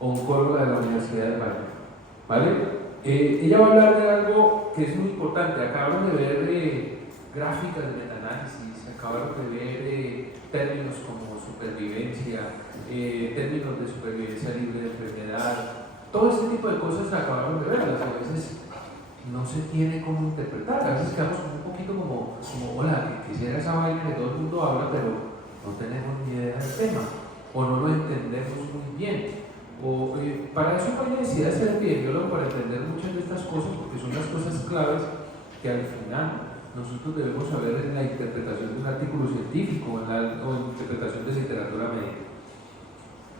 oncóloga de la Universidad del Valle, ¿vale? Ella va a hablar de algo que es muy importante. Acabaron de ver gráficas de metaanálisis, acabaron de ver términos como supervivencia, términos de supervivencia libre de enfermedad, todo este tipo de cosas acabaron de ver. A veces no se tiene cómo interpretar, a veces quedamos un poquito como hola, quisiera esa vaina que todo el mundo habla, pero no tenemos ni idea del tema, o no lo entendemos muy bien. Para eso no hay necesidad de ser epidemiólogo para entender muchas de estas cosas, porque son las cosas claves que al final nosotros debemos saber en la interpretación de un artículo científico o en interpretación de literatura médica.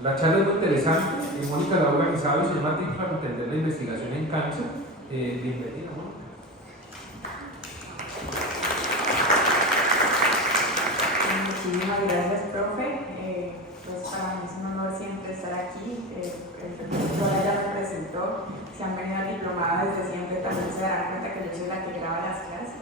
La charla es muy interesante. Mónica la organizado, se llama Tips para entender la investigación en cáncer. Bienvenida, Mónica. Muchísimas gracias, profe. Pues para mí es un honor siempre estar aquí. El profesor ya me presentó. Si han venido al diplomado desde siempre, también se darán cuenta que yo soy la que graba las clases.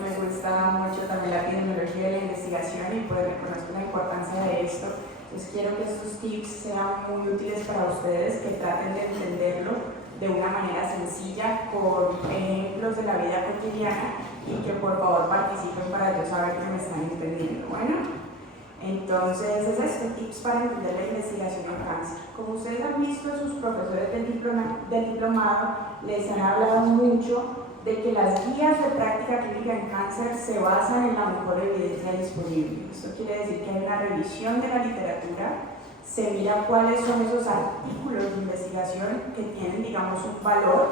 Me gusta mucho también la epidemiología de la investigación y pues reconozco la importancia de esto. Entonces quiero que estos tips sean muy útiles para ustedes, que traten de entenderlo de una manera sencilla, con ejemplos de la vida cotidiana, y que por favor participen para yo saber que me están entendiendo. Bueno, entonces es esto, tips para entender la investigación en cáncer. Como ustedes han visto, sus profesores del diplomado les han hablado mucho de que las guías de práctica clínica en cáncer se basan en la mejor evidencia disponible. Esto quiere decir que hay una revisión de la literatura, se mira cuáles son esos artículos de investigación que tienen, digamos, un valor,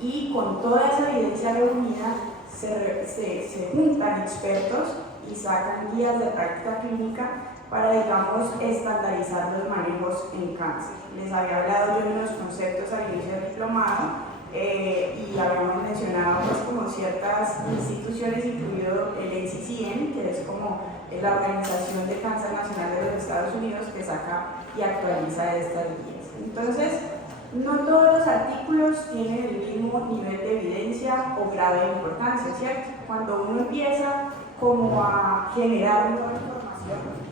y con toda esa evidencia reunida se juntan expertos y sacan guías de práctica clínica para, digamos, estandarizar los manejos en cáncer. Les había hablado yo de unos conceptos al inicio del diplomado, y habíamos mencionado pues como ciertas instituciones, incluido el NCCN, que es como la Organización de Cáncer Nacional de los Estados Unidos, que saca y actualiza estas guías. Entonces, no todos los artículos tienen el mismo nivel de evidencia o grado de importancia, ¿cierto? Cuando uno empieza como a generar nueva información,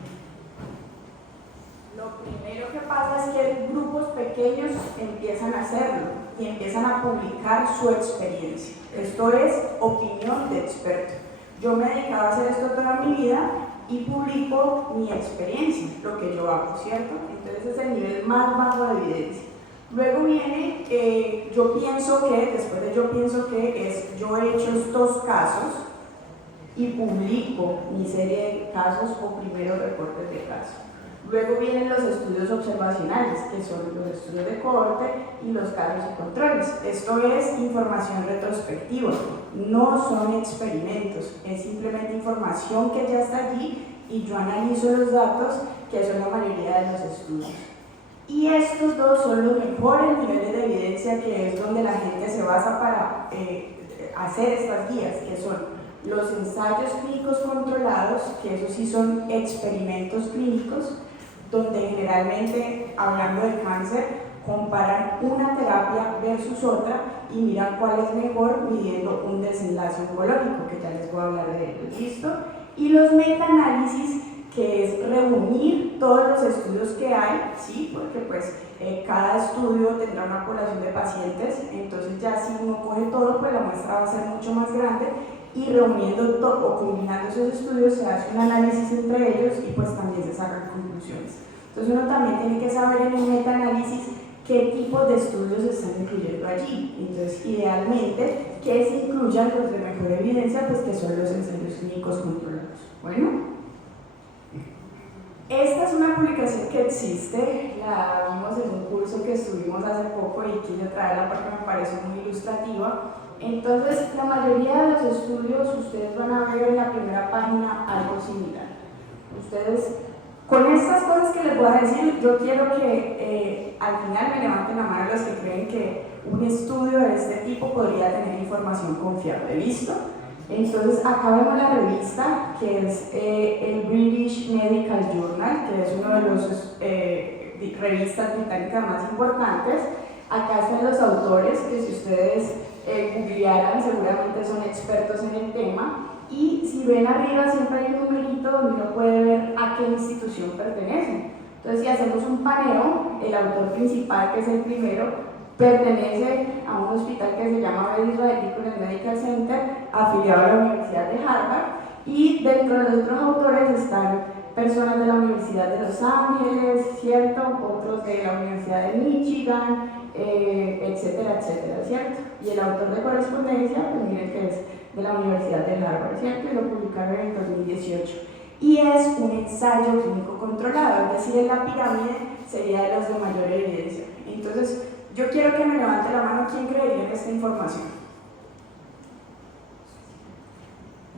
lo primero que pasa es que grupos pequeños empiezan a hacerlo y empiezan a publicar su experiencia. Esto es opinión de experto. Yo me he dedicado a hacer esto toda mi vida y publico mi experiencia, lo que yo hago, ¿cierto? Entonces es el nivel más bajo de evidencia. Luego viene yo pienso que, después de yo pienso que es yo he hecho estos casos y publico mi serie de casos o primeros reportes de casos. Luego vienen los estudios observacionales, que son los estudios de cohorte y los casos y controles. Esto es información retrospectiva, no son experimentos, es simplemente información que ya está allí y yo analizo los datos, que son la mayoría de los estudios. Y estos dos son los mejores niveles de evidencia, que es donde la gente se basa para hacer estas guías, que son los ensayos clínicos controlados, que eso sí son experimentos clínicos, donde generalmente, hablando de cáncer, comparan una terapia versus otra y miran cuál es mejor midiendo un desenlace oncológico, que ya les voy a hablar de ello, ¿listo? Y los metaanálisis, que es reunir todos los estudios que hay, ¿sí? Porque pues cada estudio tendrá una población de pacientes, entonces ya si uno coge todo, pues la muestra va a ser mucho más grande, y reuniendo todo o combinando esos estudios se hace un análisis entre ellos y pues también se sacan conclusiones. Entonces uno también tiene que saber en un metaanálisis qué tipos de estudios se están incluyendo allí. Entonces idealmente que se incluyan los de mejor evidencia, pues que son los ensayos clínicos controlados. Bueno, esta es una publicación que existe, la vimos en un curso que estuvimos hace poco y quise traerla porque me parece muy ilustrativa. Entonces, la mayoría de los estudios ustedes van a ver en la primera página algo similar. Ustedes, con estas cosas que les voy a decir, yo quiero que al final me levanten la mano los que creen que un estudio de este tipo podría tener información confiable. ¿Listo? Entonces, acá vemos la revista, que es el British Medical Journal, que es una de las revistas británicas más importantes. Acá están los autores, que si ustedes googlearan seguramente son expertos en el tema, y si ven arriba siempre hay un numerito donde uno puede ver a qué institución pertenecen. Entonces, si hacemos un paneo, el autor principal, que es el primero, pertenece a un hospital que se llama Baylor Medical Center, afiliado a la Universidad de Harvard, y dentro de los otros autores están personas de la Universidad de Los Ángeles, ¿cierto? Otros de la Universidad de Michigan, etcétera, etcétera, ¿cierto? Y el autor de correspondencia, pues miren que es de la Universidad de Harvard, ¿cierto? Y lo publicaron en el 2018. Y es un ensayo clínico controlado, es decir, en la pirámide sería de los de mayor evidencia. Entonces, yo quiero que me levante la mano quién creería en esta información.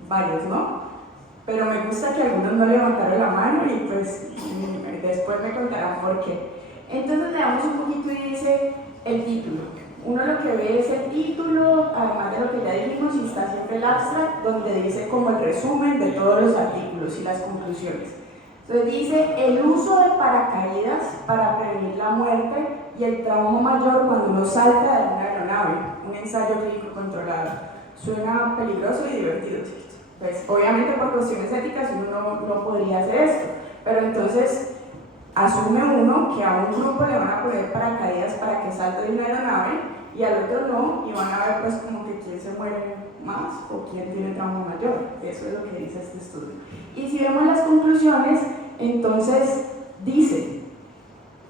Varios, ¿no? Pero me gusta que algunos no levantaron la mano y pues después me contarán por qué. Entonces le damos un poquito y dice el título. Uno lo que ve es el título, además de lo que ya dijimos, y está siempre el abstract, donde dice como el resumen de todos los artículos y las conclusiones. Entonces dice el uso de paracaídas para prevenir la muerte y el trauma mayor cuando uno salta de una aeronave, un ensayo clínico controlado. Suena peligroso y divertido, ¿cierto? Pues obviamente por cuestiones éticas uno no podría hacer esto, pero entonces asume uno que a un grupo le van a poner paracaídas para que salte de una aeronave y al otro no, y van a ver pues como que quién se muere más o quién tiene trauma mayor. Eso es lo que dice este estudio. Y si vemos las conclusiones, entonces dice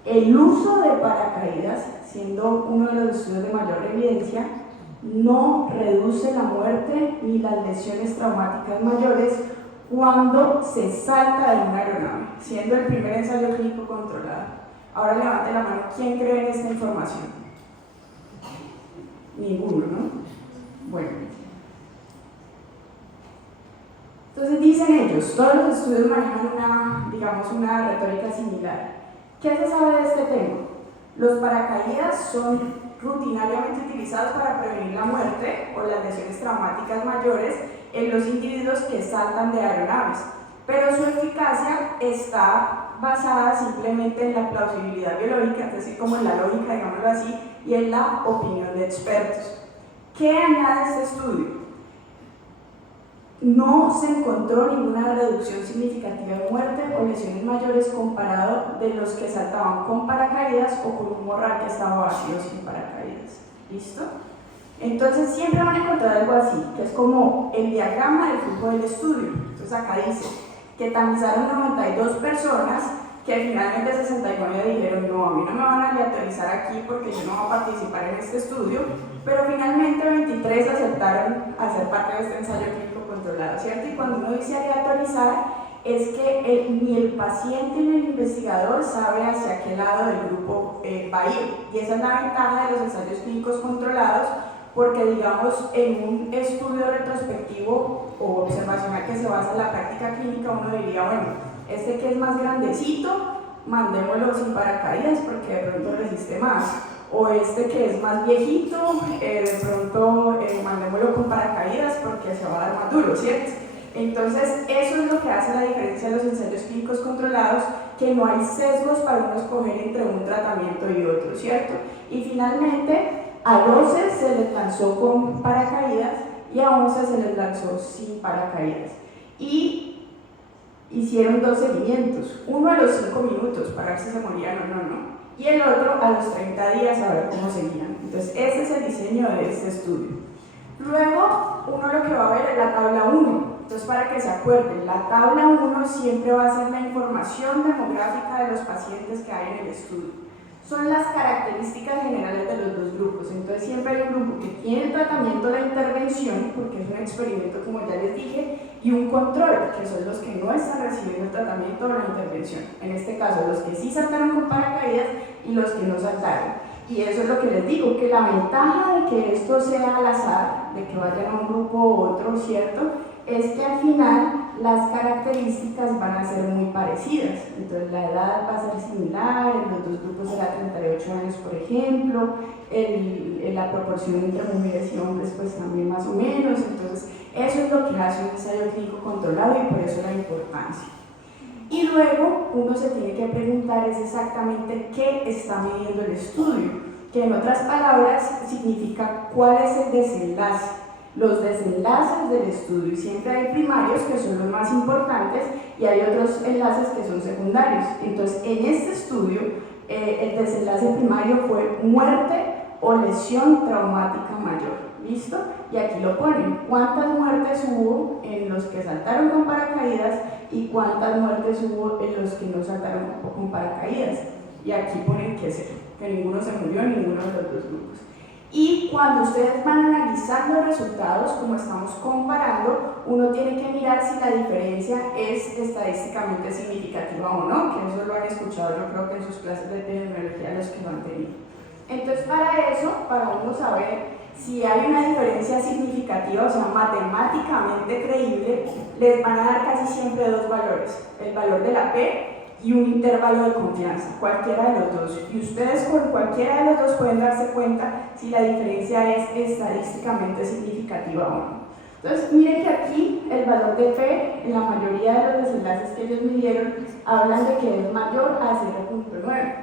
el uso de paracaídas, siendo uno de los estudios de mayor evidencia, no reduce la muerte ni las lesiones traumáticas mayores cuando se salta de una aeronave, siendo el primer ensayo clínico controlado. Ahora levante la mano, ¿quién cree en esta información? Ninguno, ¿no? Bueno. Entonces dicen ellos, todos los estudios manejan una retórica similar. ¿Qué se sabe de este tema? Los paracaídas son rutinariamente utilizados para prevenir la muerte o las lesiones traumáticas mayores en los individuos que saltan de aeronaves, pero su eficacia está basada simplemente en la plausibilidad biológica, es decir, como en la lógica, digámoslo así, y en la opinión de expertos. ¿Qué añade este estudio? No se encontró ninguna reducción significativa de muerte o lesiones mayores comparado de los que saltaban con paracaídas o con un morral que estaba vacío sin paracaídas. ¿Listo? Entonces siempre van a encontrar algo así, que es como el diagrama del flujo del estudio. Entonces acá dice que tamizaron 92 personas que finalmente 69 dijeron no, a mí no me van a aleatorizar aquí porque yo no voy a participar en este estudio, pero finalmente 23 aceptaron hacer parte de este ensayo clínico controlado, ¿cierto? Y cuando uno dice aleatorizar es que ni el paciente ni el investigador sabe hacia qué lado del grupo va a ir, y esa es la ventaja de los ensayos clínicos controlados, porque digamos en un estudio retrospectivo o observacional que se basa en la práctica clínica uno diría, bueno, este que es más grandecito, mandémoslo sin paracaídas porque de pronto resiste más, o este que es más viejito, de pronto mandémoslo con paracaídas porque se va a dar más duro, ¿cierto? Entonces eso es lo que hace la diferencia de los ensayos clínicos controlados, que no hay sesgos para uno escoger entre un tratamiento y otro, ¿cierto? Y finalmente a 12 se les lanzó con paracaídas y a 11 se les lanzó sin paracaídas. Y hicieron 2 seguimientos, uno a los 5 minutos para ver si se morían o no, y el otro a los 30 días a ver cómo seguían. Entonces ese es el diseño de este estudio. Luego uno lo que va a ver es la tabla 1. Entonces, para que se acuerden, la tabla 1 siempre va a ser la información demográfica de los pacientes que hay en el estudio. Son las características generales de los dos grupos. Entonces siempre hay un grupo que tiene tratamiento de intervención, porque es un experimento como ya les dije, y un control, que son los que no están recibiendo el tratamiento o la intervención. En este caso, los que sí saltaron con paracaídas y los que no saltaron. Y eso es lo que les digo, que la ventaja de que esto sea al azar, de que vayan a un grupo u otro, ¿cierto?, es que al final las características van a ser muy parecidas. Entonces la edad va a ser similar, en los dos grupos será 38 años por ejemplo, la proporción entre mujeres y hombres pues también más o menos. Entonces eso es lo que hace un ensayo clínico controlado y por eso la importancia. Y luego uno se tiene que preguntar es exactamente qué está midiendo el estudio, que en otras palabras significa cuál es el desenlace. los desenlaces del estudio, y siempre hay primarios que son los más importantes y hay otros enlaces que son secundarios. Entonces, en este estudio, el desenlace primario fue muerte o lesión traumática mayor. ¿Listo? Y aquí lo ponen. ¿Cuántas muertes hubo en los que saltaron con paracaídas y cuántas muertes hubo en los que no saltaron con paracaídas? Y aquí ponen que cero, que ninguno se murió en ninguno de los dos grupos. Y cuando ustedes van analizando los resultados, como estamos comparando, uno tiene que mirar si la diferencia es estadísticamente significativa o no, que eso lo han escuchado yo creo que en sus clases de epidemiología los que lo han tenido. Entonces, para eso, para uno saber si hay una diferencia significativa, o sea, matemáticamente creíble, les van a dar casi siempre dos valores, el valor de la P y un intervalo de confianza, cualquiera de los dos. Y ustedes con cualquiera de los dos pueden darse cuenta si la diferencia es estadísticamente significativa o no. Entonces, miren que aquí el valor de P, en la mayoría de los desenlaces que ellos midieron, hablan de que es mayor a 0.9.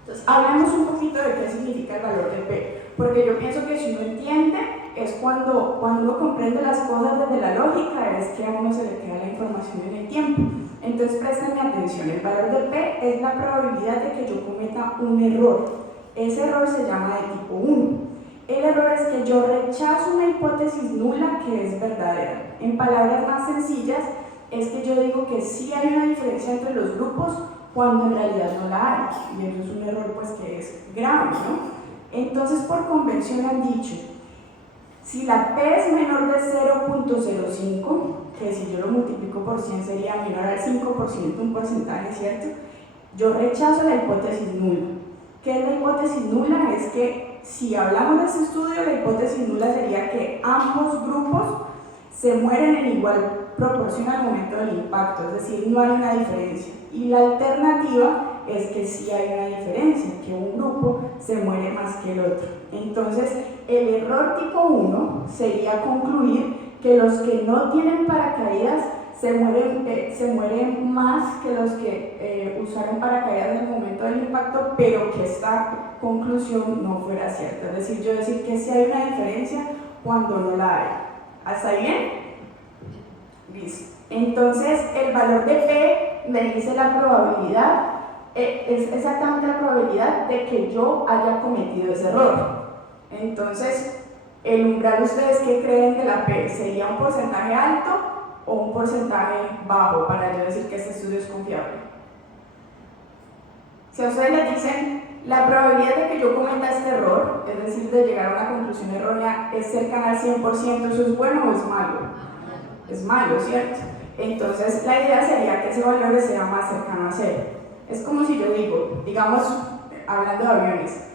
Entonces, hablemos un poquito de qué significa el valor de P, porque yo pienso que si uno entiende, es cuando uno comprende las cosas desde la lógica, es que a uno se le queda la información en el tiempo. Entonces, presten atención, el valor de P es la probabilidad de que yo cometa un error. Ese error se llama de tipo 1. El error es que yo rechazo una hipótesis nula que es verdadera. En palabras más sencillas, es que yo digo que sí hay una diferencia entre los grupos cuando en realidad no la hay, y eso es un error pues que es grave, ¿no? Entonces, por convención han dicho, si la P es menor de 0.05, que si yo lo multiplico por 100 sería menor al 5%, un porcentaje, ¿cierto? Yo rechazo la hipótesis nula. ¿Qué es la hipótesis nula? Es que si hablamos de ese estudio, la hipótesis nula sería que ambos grupos se mueren en igual proporción al momento del impacto, es decir, no hay una diferencia. Y la alternativa es que sí hay una diferencia, que un grupo se muere más que el otro. Entonces, el error tipo 1 sería concluir que los que no tienen paracaídas se mueren más que los que usaron paracaídas en el momento del impacto, pero que esta conclusión no fuera cierta. Es decir, yo decir que sí hay una diferencia cuando no la hay. ¿Hasta ahí bien? Listo. Entonces, el valor de P me dice la probabilidad, es exactamente la probabilidad de que yo haya cometido ese error. Entonces, el umbral, ¿ustedes qué creen de la P? ¿Sería un porcentaje alto o un porcentaje bajo para yo decir que este estudio es confiable? Si a ustedes les dicen la probabilidad de que yo cometa este error, es decir, de llegar a una conclusión errónea, es cercana al 100%, ¿eso es bueno o es malo? Es malo, ¿cierto? Entonces, la idea sería que ese valor sea más cercano a 0. Es como si yo digo, digamos, hablando de aviones,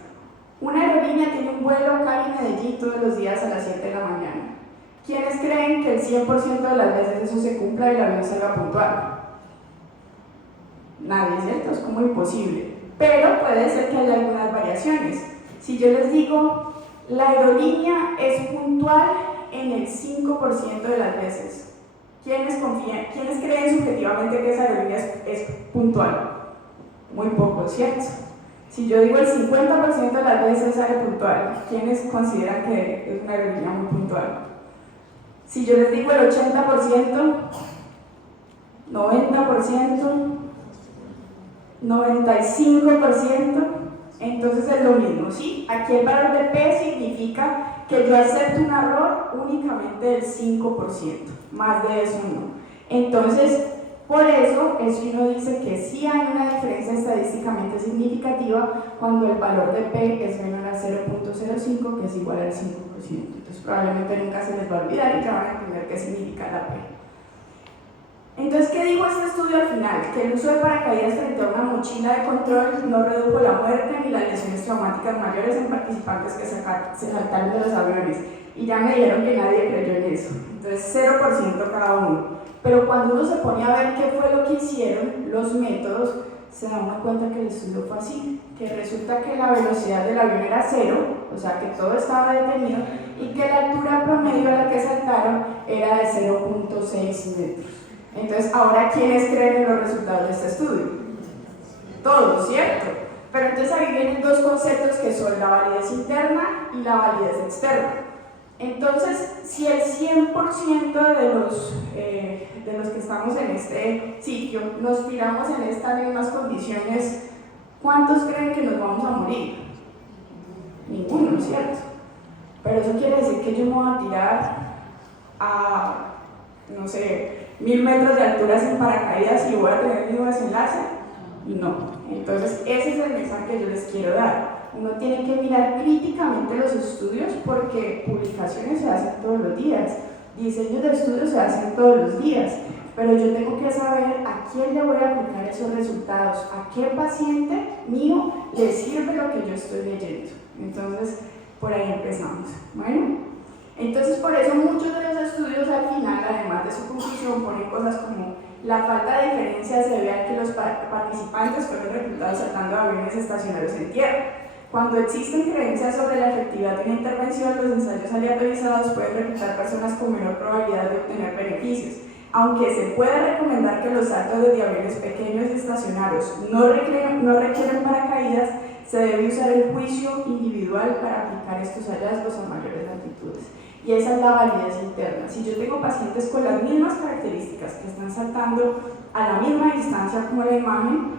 una aerolínea tiene un vuelo Cali-Medellín todos los días a las 7 de la mañana. ¿Quiénes creen que el 100% de las veces eso se cumpla y el avión salga puntual? Nadie, ¿cierto? Es como imposible. Pero puede ser que haya algunas variaciones. Si yo les digo, la aerolínea es puntual en el 5% de las veces, ¿quiénes creen subjetivamente que esa aerolínea es puntual? Muy poco, ¿cierto? Si yo digo el 50% de las veces sale puntual, ¿quiénes consideran que es una aerolínea muy puntual? Si yo les digo el 80%, 90%, 95%, entonces es lo mismo, ¿sí? Aquí el valor de P significa que yo acepto un error únicamente del 5%, más de eso no. Entonces, por eso es que uno dice que sí hay una diferencia estadísticamente significativa cuando el valor de P es menor a 0.05, que es igual al 5%. Entonces, probablemente nunca se les va a olvidar y ya van a entender qué significa la P. Entonces, ¿qué dijo este estudio al final? Que el uso de paracaídas frente a una mochila de control no redujo la muerte ni las lesiones traumáticas mayores en participantes que se saltaron de los aviones. Y ya me dijeron que nadie creyó en eso. Entonces, 0% cada uno. Pero cuando uno se pone a ver qué fue lo que hicieron, los métodos, se da uno cuenta que el estudio fue así, que resulta que la velocidad del avión era 0, o sea que todo estaba detenido, y que la altura promedio a la que saltaron era de 0.6 metros. Entonces, ahora, ¿quiénes creen en los resultados de este estudio? Todos, ¿cierto? Pero entonces ahí vienen dos conceptos que son la validez interna y la validez externa. Entonces, si el 100% de los que estamos en este sitio nos tiramos en estas mismas condiciones, ¿cuántos creen que nos vamos a morir? Ninguno, ¿cierto? Pero eso quiere decir que yo me voy a tirar a, no sé, 1000 metros de altura sin paracaídas y voy a tener el mismo desenlace. No. Entonces, ese es el mensaje que yo les quiero dar. Uno tiene que mirar críticamente los estudios porque publicaciones se hacen todos los días, diseños de estudios se hacen todos los días, pero yo tengo que saber a quién le voy a aplicar esos resultados, a qué paciente mío le sirve lo que yo estoy leyendo. Entonces, por ahí empezamos. Bueno, entonces por eso muchos de los estudios al final, además de su conclusión, ponen cosas como la falta de diferencia se debe a que los participantes fueron reclutados saltando aviones estacionarios en tierra. Cuando existen creencias sobre la efectividad de una intervención, los ensayos aleatorizados pueden reclutar personas con menor probabilidad de obtener beneficios. Aunque se puede recomendar que los saltos desde aviones pequeños y estacionarios no requieren paracaídas, se debe usar el juicio individual para aplicar estos hallazgos a mayores altitudes. Y esa es la validez interna. Si yo tengo pacientes con las mismas características que están saltando a la misma distancia como la imagen,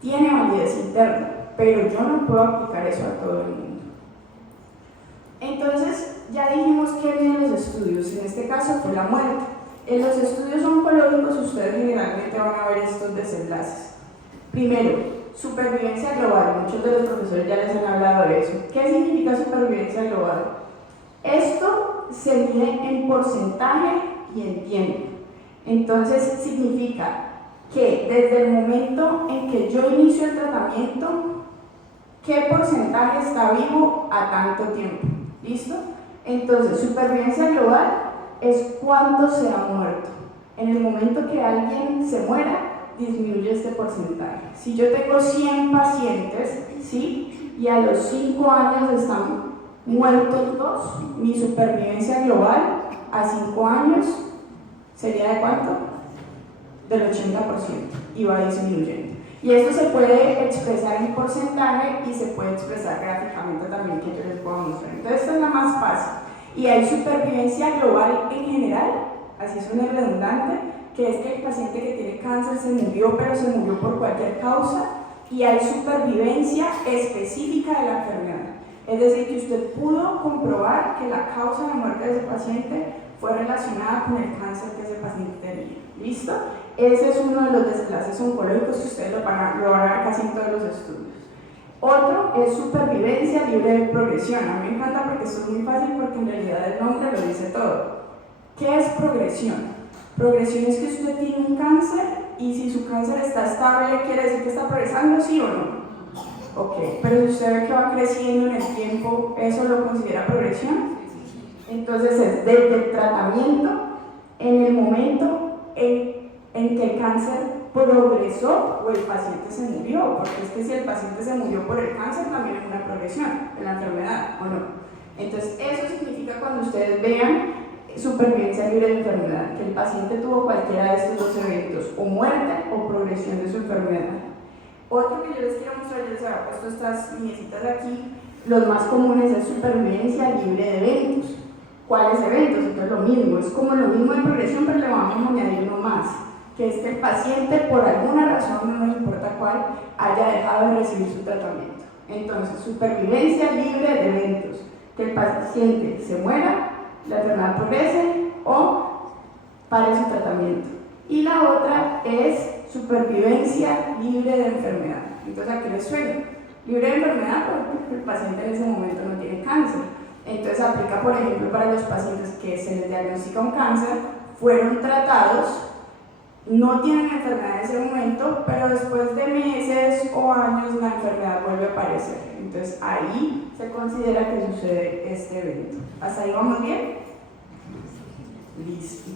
tiene validez interna, pero yo no puedo aplicar eso a todo el mundo. Entonces, ya dijimos que vienen los estudios, en este caso fue la muerte. En los estudios oncológicos ustedes generalmente van a ver estos desenlaces. Primero, supervivencia global. Muchos de los profesores ya les han hablado de eso. ¿Qué significa supervivencia global? Esto se mide en porcentaje y en tiempo. Entonces significa que desde el momento en que yo inicio el tratamiento, ¿qué porcentaje está vivo a tanto tiempo? ¿Listo? Entonces, supervivencia global es cuánto se ha muerto. En el momento que alguien se muera, disminuye este porcentaje. Si yo tengo 100 pacientes, ¿sí? Y a los 5 años están muertos 2, mi supervivencia global a 5 años sería ¿de cuánto? Del 80%, y va disminuyendo. Y esto se puede expresar en porcentaje y se puede expresar gráficamente también, que yo les puedo mostrar. Entonces esta es la más fácil. Y hay supervivencia global en general, así suena redundante, que es que el paciente que tiene cáncer se murió, pero se murió por cualquier causa, y hay supervivencia específica de la enfermedad. Es decir, que usted pudo comprobar que la causa de muerte de ese paciente fue relacionada con el cáncer que ese paciente tenía. ¿Listo? Ese es uno de los desenlaces oncológicos que ustedes lo van a ver casi en todos los estudios. Otro es supervivencia libre de progresión. A mí me encanta porque esto es muy fácil porque en realidad el nombre lo dice todo. ¿Qué es progresión? Progresión es que usted tiene un cáncer y si su cáncer está estable, ¿quiere decir que está progresando, sí o no? Ok, pero si usted ve que va creciendo en el tiempo, ¿eso lo considera progresión? Entonces es desde el tratamiento, en el momento en que el cáncer progresó o el paciente se murió, porque es que si el paciente se murió por el cáncer también es una progresión de la enfermedad, ¿o no? Entonces eso significa cuando ustedes vean supervivencia libre de enfermedad, que el paciente tuvo cualquiera de estos dos eventos, o muerte o progresión de su enfermedad. Otro que yo les quiero mostrar, yo les había puesto estas lineecitas aquí, los más comunes es supervivencia libre de eventos. ¿Cuáles eventos? Entonces lo mismo, es como lo mismo de progresión, pero le vamos a añadir uno más, que es que el paciente por alguna razón, no nos importa cuál, haya dejado de recibir su tratamiento. Entonces, supervivencia libre de eventos, que el paciente se muera, la enfermedad progrese o pare su tratamiento. Y la otra es supervivencia libre de enfermedad. Entonces, ¿a qué les suena? Libre de enfermedad porque el paciente en ese momento no tiene cáncer. Entonces aplica, por ejemplo, para los pacientes que se les diagnostica un cáncer, fueron tratados, no tienen enfermedad en ese momento, pero después de meses o años la enfermedad vuelve a aparecer. Entonces ahí se considera que sucede este evento. ¿Hasta ahí vamos bien? Listo.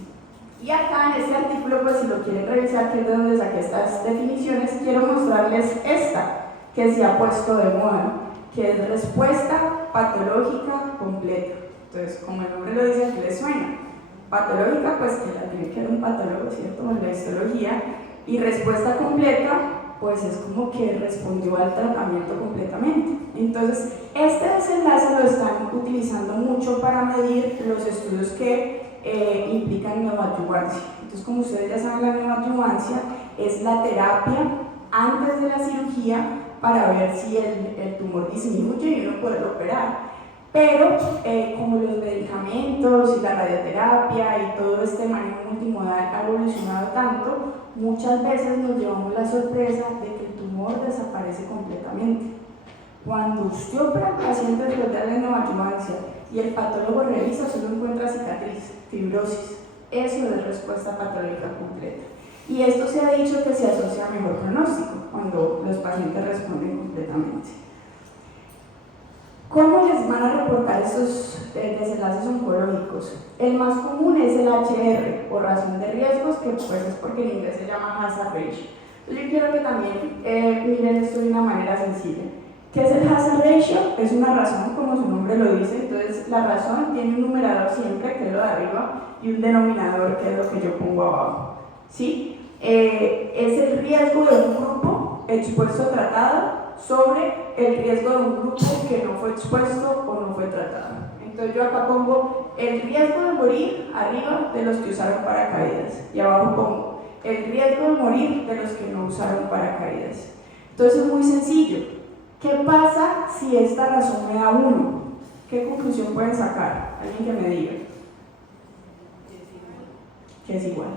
Y acá en este artículo, pues si lo quieren revisar, que es de donde saqué estas definiciones, quiero mostrarles esta, que se ha puesto de moda, que es respuesta patológica completa. Entonces, como el nombre lo dice, ¿qué les suena? Patológica, pues que la tiene que dar un patólogo, ¿cierto? En la histología. Y respuesta completa, pues es como que respondió al tratamiento completamente. Entonces, este desenlace lo están utilizando mucho para medir los estudios que implican neoadyuvancia. Entonces, como ustedes ya saben, la neoadyuvancia es la terapia antes de la cirugía para ver si el tumor disminuye y uno puede operar. Pero como los medicamentos y la radioterapia y todo este manejo multimodal ha evolucionado tanto, muchas veces nos llevamos la sorpresa de que el tumor desaparece completamente. Cuando usted opera al paciente después de la neoadyuvancia y el patólogo revisa, solo encuentra cicatriz, fibrosis. Eso es respuesta patológica completa. Y esto se ha dicho que se asocia a mejor pronóstico cuando los pacientes responden completamente. ¿Cómo les van a reportar estos desenlaces oncológicos? El más común es el HR, o razón de riesgos, que pues es porque en inglés se llama hazard ratio. Entonces yo quiero que también miren esto de una manera sencilla. ¿Qué es el hazard ratio? Es una razón, como su nombre lo dice. Entonces la razón tiene un numerador siempre, que es lo de arriba, y un denominador, que es lo que yo pongo abajo. ¿Sí? Es el riesgo de un grupo expuesto o tratado sobre el riesgo de un grupo que no fue expuesto o no fue tratado. Entonces yo acá pongo el riesgo de morir arriba de los que usaron paracaídas y abajo pongo el riesgo de morir de los que no usaron paracaídas. Entonces es muy sencillo. ¿Qué pasa si esta razón me da 1? ¿Qué conclusión pueden sacar? Alguien que me diga. Que es igual.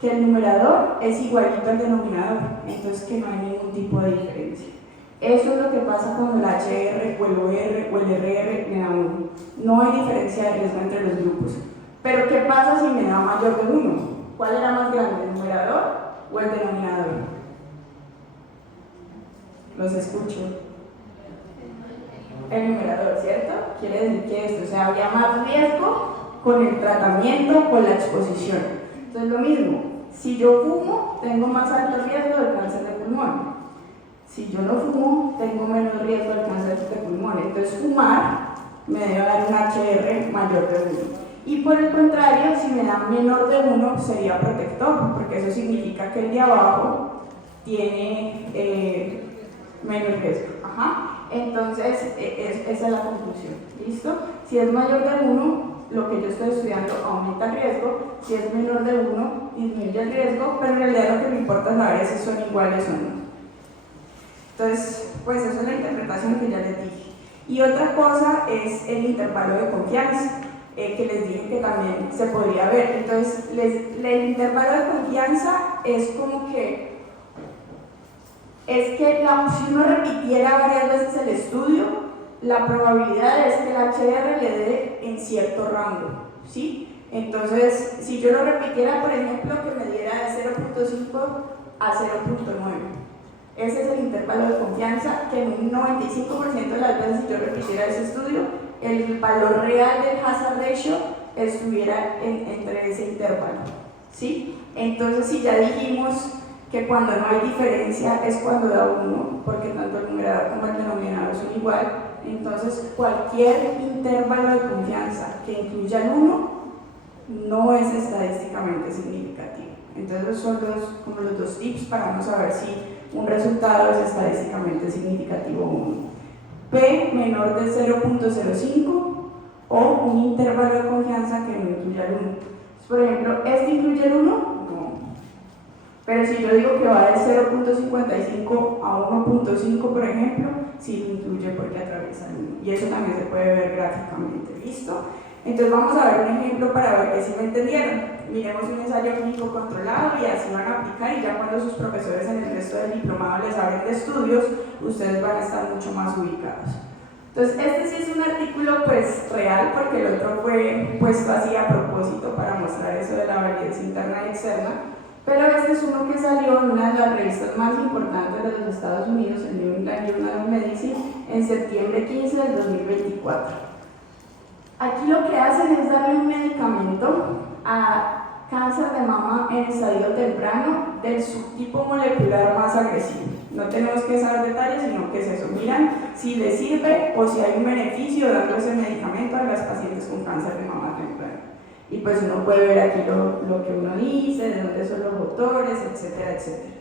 Que el numerador es igualito al denominador, entonces que no hay ningún tipo de diferencia. Eso es lo que pasa cuando el HR o el OR o el RR me da 1. No hay diferencia de riesgo entre los grupos. Pero ¿qué pasa si me da mayor de 1? ¿Cuál era más grande, el numerador o el denominador? Los escucho. El numerador, ¿cierto? Quiere decir que esto, o sea, había más riesgo con el tratamiento, con la exposición. Entonces lo mismo, si yo fumo, tengo más alto riesgo de cáncer de pulmón. Si yo no fumo, tengo menos riesgo de cáncer de pulmón. Entonces fumar me debe dar un HR mayor de 1. Y por el contrario, si me da menor de 1, sería protector, porque eso significa que el de abajo tiene menos riesgo. Entonces, esa es la conclusión. ¿Listo? Si es mayor de 1, lo que yo estoy estudiando aumenta el riesgo. Si es menor de 1, disminuye el riesgo, pero en realidad lo que me importa saber es si son iguales o no. Entonces, pues eso es la interpretación que ya les dije. Y otra cosa es el intervalo de confianza, que les dije que también se podría ver. Entonces, el intervalo de confianza es como que si uno repitiera varias veces el estudio, la probabilidad es que el HR le dé en cierto rango, ¿sí? Entonces, si yo lo repitiera, por ejemplo, que me diera de 0.5 a 0.9. Ese es el intervalo de confianza, que en un 95% de las veces, si yo repitiera ese estudio, el valor real del hazard ratio estuviera entre ese intervalo, ¿sí? Entonces, si ya dijimos que cuando no hay diferencia es cuando da 1, porque tanto el numerador como el denominador son igual, entonces cualquier intervalo de confianza que incluya el 1 no es estadísticamente significativo. Entonces son como los dos tips para no saber si un resultado es estadísticamente significativo o no. P menor de 0.05 o un intervalo de confianza que no incluya el 1. Por ejemplo, ¿este incluye el 1? No. Pero si yo digo que va de 0.55 a 1.5, por ejemplo, sí lo incluye porque atraviesa el 1. Y eso también se puede ver gráficamente. ¿Listo? Entonces vamos a ver un ejemplo para ver que sí me entendieron. Miremos un ensayo clínico controlado y así van a aplicar, y ya cuando sus profesores en el resto del diplomado les hablen de estudios, ustedes van a estar mucho más ubicados. Entonces este sí es un artículo pues real, porque el otro fue puesto así a propósito para mostrar eso de la validez interna y externa, pero este es uno que salió en una de las revistas más importantes de los Estados Unidos, el New England Journal of Medicine, en septiembre 15 del 2024. Aquí lo que hacen es darle un medicamento a cáncer de mama en estadio temprano del subtipo molecular más agresivo. No tenemos que saber detalles, sino que es eso. Miran si les sirve o si hay un beneficio dando ese medicamento a las pacientes con cáncer de mama temprano. Y pues uno puede ver aquí lo que uno dice, de dónde son los autores, etcétera, etcétera.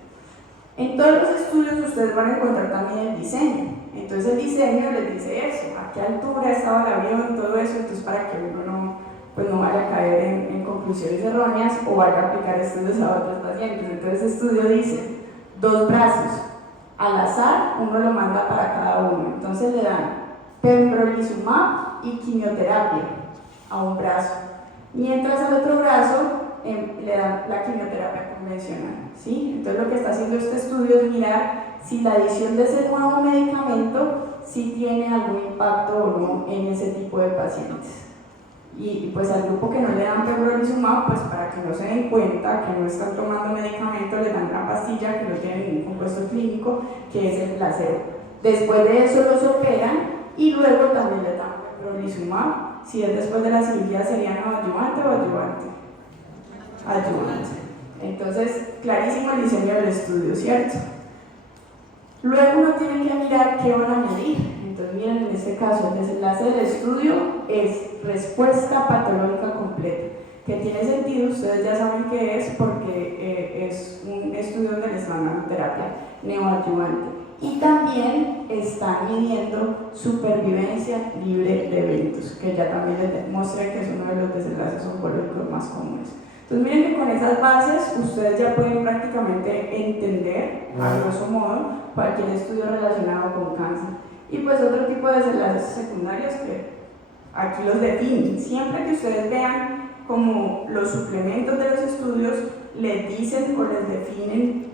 En todos los estudios ustedes van a encontrar también el diseño. Entonces el diseño les dice eso, a qué altura estaba el avión, todo eso, entonces para que uno no vaya a caer en conclusiones erróneas o vaya a aplicar estudios a otros pacientes. Entonces el estudio dice, 2 brazos, al azar uno lo manda para cada uno, entonces le dan pembrolizumab y quimioterapia a un brazo, mientras al otro brazo le dan la quimioterapia convencional, ¿sí? Entonces lo que está haciendo este estudio es mirar si la adición de ese nuevo medicamento sí tiene algún impacto o no en ese tipo de pacientes. Y pues al grupo que no le dan pembrolizumab, pues para que no se den cuenta que no están tomando medicamento, le dan una pastilla que no tiene ningún compuesto clínico, que es el placebo. Después de eso los operan y luego también le dan pembrolizumab. Si es después de la cirugía, ¿sería no adyuvante o adyuvante? Adyuvante. Entonces, clarísimo el diseño del estudio, ¿cierto? Luego uno tiene que mirar qué van a medir. Entonces, miren, en este caso, el desenlace del estudio es respuesta patológica completa, que tiene sentido, ustedes ya saben qué es, porque es un estudio donde les van dando terapia neoadyuvante. Y también están midiendo supervivencia libre de eventos, que ya también les mostré que es uno de los desenlaces oncológicos más comunes. Entonces miren que con esas bases ustedes ya pueden prácticamente entender, a grosso modo, cualquier estudio relacionado con cáncer. Y pues otro tipo de desenlaces secundarios que aquí los definen. Siempre que ustedes vean como los suplementos de los estudios les dicen o les definen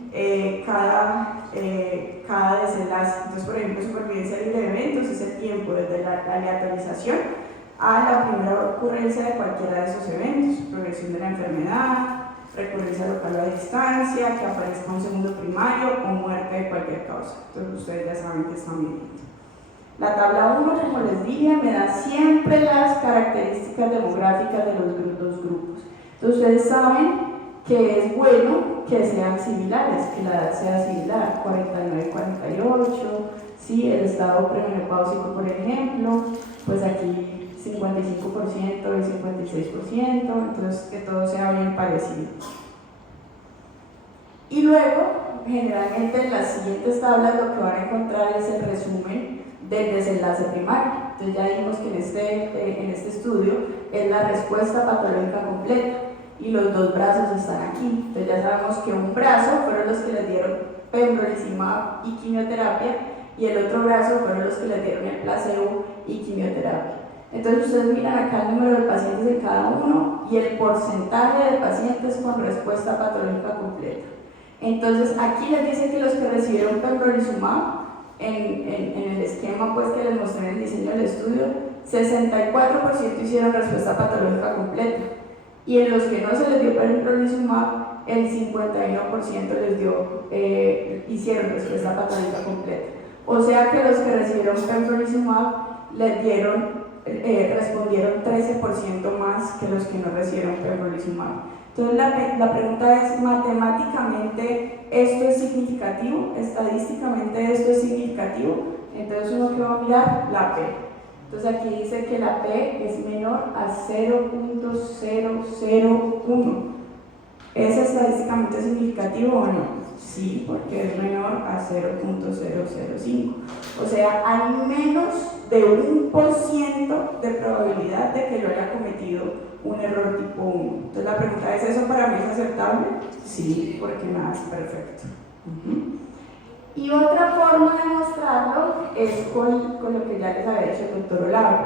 cada desenlace. Entonces, por ejemplo, supervivencia libre de eventos es el tiempo desde la aleatorización a la primera ocurrencia de cualquiera de esos eventos, progresión de la enfermedad, recurrencia local a distancia, que aparezca un segundo primario o muerte de cualquier causa. Entonces ustedes ya saben que están midiendo. La tabla 1, como les dije, me da siempre las características demográficas de los dos grupos. Entonces ustedes saben que es bueno que sean similares, que la edad sea similar, 49-48, ¿sí? El estado premenopáusico, por ejemplo, pues aquí 55% y 56%, entonces que todo sea bien parecido. Y luego, generalmente en las siguientes tablas lo que van a encontrar es el resumen del desenlace primario. Entonces ya dijimos que en este estudio es la respuesta patológica completa y los 2 brazos están aquí. Entonces ya sabemos que un brazo fueron los que les dieron pembrolizumab y quimioterapia y el otro brazo fueron los que les dieron el placebo y quimioterapia. Entonces ustedes miran acá el número de pacientes de cada uno y el porcentaje de pacientes con respuesta patológica completa. Entonces aquí les dice que los que recibieron pembrolizumab en el esquema pues, que les mostré en el diseño del estudio, 64% hicieron respuesta patológica completa y en los que no se les dio pembrolizumab, el 51% les hicieron respuesta patológica completa. O sea que los que recibieron pembrolizumab respondieron 13% más que los que no recibieron pembrolizumab. Entonces la pregunta es, ¿matemáticamente esto es significativo? ¿Estadísticamente esto es significativo? Entonces uno que va a mirar, la P. Entonces aquí dice que la P es menor a 0.001. ¿Es estadísticamente significativo o no? Sí, porque es menor a 0.005. O sea, hay menos de 1% de probabilidad de que lo haya cometido un error tipo 1. Entonces la pregunta es, ¿eso para mí es aceptable? Sí, porque nada es perfecto. Y otra forma de mostrarlo es con lo que ya les había dicho el doctor Olave.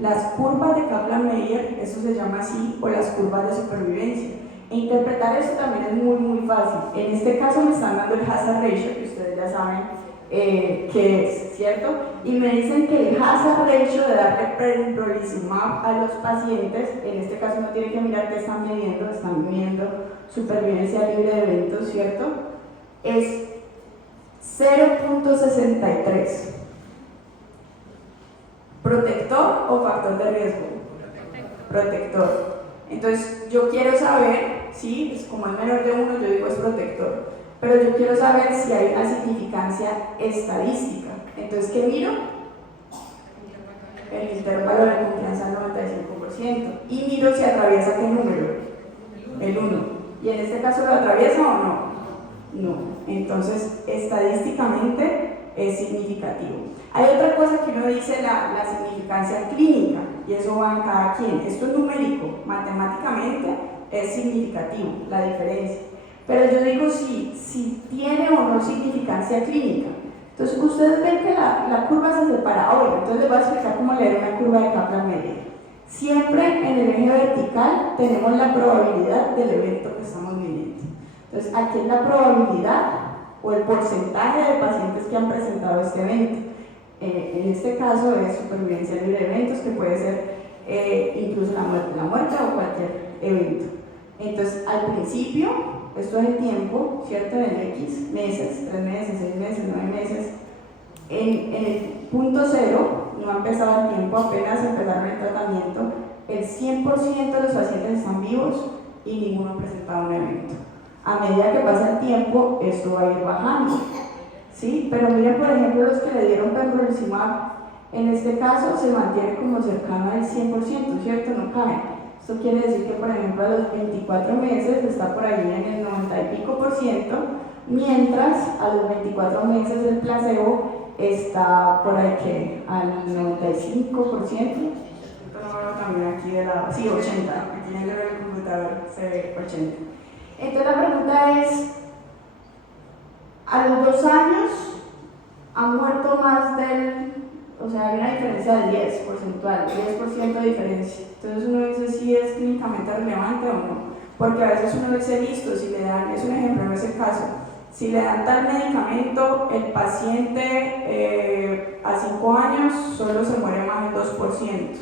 Las curvas de Kaplan-Meier, eso se llama así, o las curvas de supervivencia. E interpretar eso también es muy fácil. En este caso me están dando el hazard ratio, que ustedes ya saben qué es, ¿cierto? Y me dicen que el hazard ratio de darle pembrolizumab a los pacientes, en este caso no tienen que mirar qué están midiendo supervivencia libre de eventos, ¿cierto? Es 0.63. ¿Protector o factor de riesgo? Protector. Entonces yo quiero saber, ¿sí? Pues como es menor de 1, yo digo es protector. Pero yo quiero saber si hay una significancia estadística. Entonces, ¿qué miro? El intervalo de confianza al 95%. Y miro si atraviesa qué número. El 1. ¿Y en este caso lo atraviesa o no? No. Entonces, estadísticamente es significativo. Hay otra cosa que uno dice, la significancia clínica, y eso va en cada quien. Esto es numérico, matemáticamente es significativo, la diferencia. Pero yo digo si tiene o no significancia clínica. Entonces, ustedes ven que la curva se separa ahora. Entonces, les voy a explicar cómo leer una curva de Kaplan-Meier. Siempre en el eje vertical tenemos la probabilidad del evento que estamos viviendo. Entonces, aquí es la probabilidad o el porcentaje de pacientes que han presentado este evento. En este caso es supervivencia libre de eventos, que puede ser incluso la muerte o cualquier evento. Entonces, al principio, esto es el tiempo, ¿cierto? En X meses, 3 meses, 6 meses, 9 meses. En el punto cero, no ha empezado el tiempo, apenas empezaron el tratamiento, el 100% de los pacientes están vivos y ninguno ha presentado un evento. A medida que pasa el tiempo, esto va a ir bajando, ¿sí? Pero miren, por ejemplo, los que le dieron pembrolizumab, en este caso se mantiene como cercano al 100%, ¿cierto? No cae. Esto quiere decir que, por ejemplo, a los 24 meses está por ahí en el 90 y pico por ciento, mientras a los 24 meses el placebo está por ahí que al 95%. Esto no veo también aquí de lado, sí, 80, aquí en el computador se ve 80. Entonces la pregunta es, a los 2 años han muerto más del, o sea, hay una diferencia del 10 porcentual, 10% de diferencia. Entonces uno dice si es clínicamente relevante o no, porque a veces uno dice listo, si le dan, es un ejemplo, no es el caso, si le dan tal medicamento, el paciente a 5 años solo se muere más del 2%.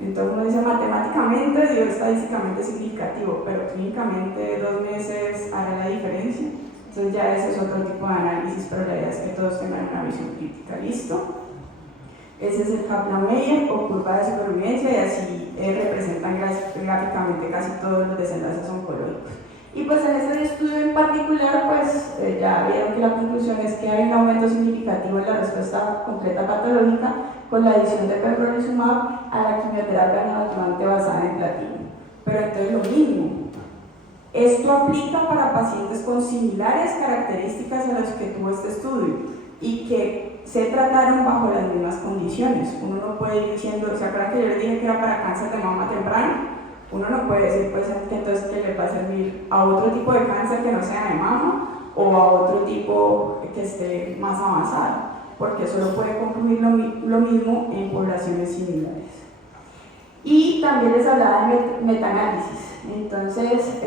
Entonces uno dice matemáticamente dio estadísticamente significativo, pero clínicamente 2 meses hará la diferencia. Entonces ya ese es otro tipo de análisis, pero la idea es que todos tengan una visión crítica. ¿Listo? Ese es el Kaplan-Meier o curva de supervivencia y así representan gráficamente casi todos los desenlaces oncológicos. Y pues en este estudio en particular, pues ya vieron que la conclusión es que hay un aumento significativo en la respuesta completa patológica con la adición de pembrolizumab a la quimioterapia neoadjuvante basada en platino. Pero entonces lo mismo, esto aplica para pacientes con similares características a los que tuvo este estudio y que se trataron bajo las mismas condiciones. Uno no puede ir diciendo, ¿se acuerdan que yo les dije que era para cáncer de mama temprano? Uno no puede decir pues que entonces que le va a servir a otro tipo de cáncer que no sea de mama o a otro tipo que esté más avanzado, porque solo puede concluir lo mismo en poblaciones similares. Y también les hablaba de metaanálisis. Entonces,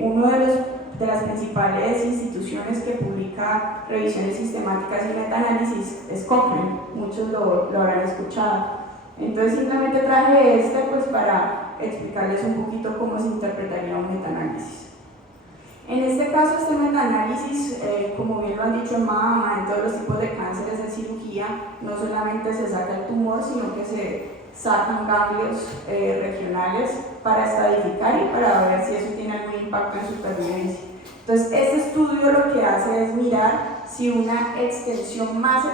uno de las principales instituciones que publica revisiones sistemáticas y metaanálisis es Cochrane, muchos lo habrán escuchado. Entonces simplemente traje este pues para explicarles un poquito cómo se interpretaría un metaanálisis. En este caso, este metaanálisis, como bien lo han dicho en mama, en todos los tipos de cánceres en cirugía, no solamente se saca el tumor, sino que se sacan ganglios regionales para estadificar y para ver si eso tiene algún impacto en supervivencia. Entonces, este estudio lo que hace es mirar si una disección más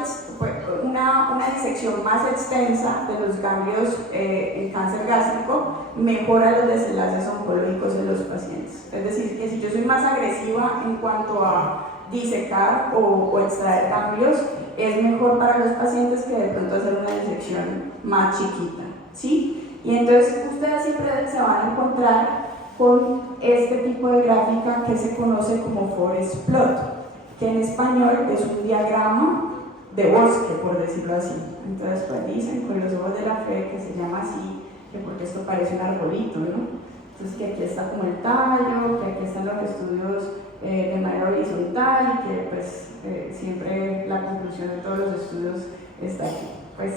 extensa de los ganglios en cáncer gástrico mejora los desenlaces oncológicos en los pacientes. Es decir, que si yo soy más agresiva en cuanto a disecar o extraer ganglios, es mejor para los pacientes que de pronto hacer una disección más chiquita, ¿sí? Y entonces ustedes siempre se van a encontrar con este tipo de gráfica que se conoce como forest plot, que en español es un diagrama de bosque, por decirlo así. Entonces pues dicen con los ojos de la fe que se llama así, que porque esto parece un arbolito, ¿no? Entonces que aquí está como el tallo, que aquí están los estudios de manera horizontal y que pues siempre la conclusión de todos los estudios está aquí. Pues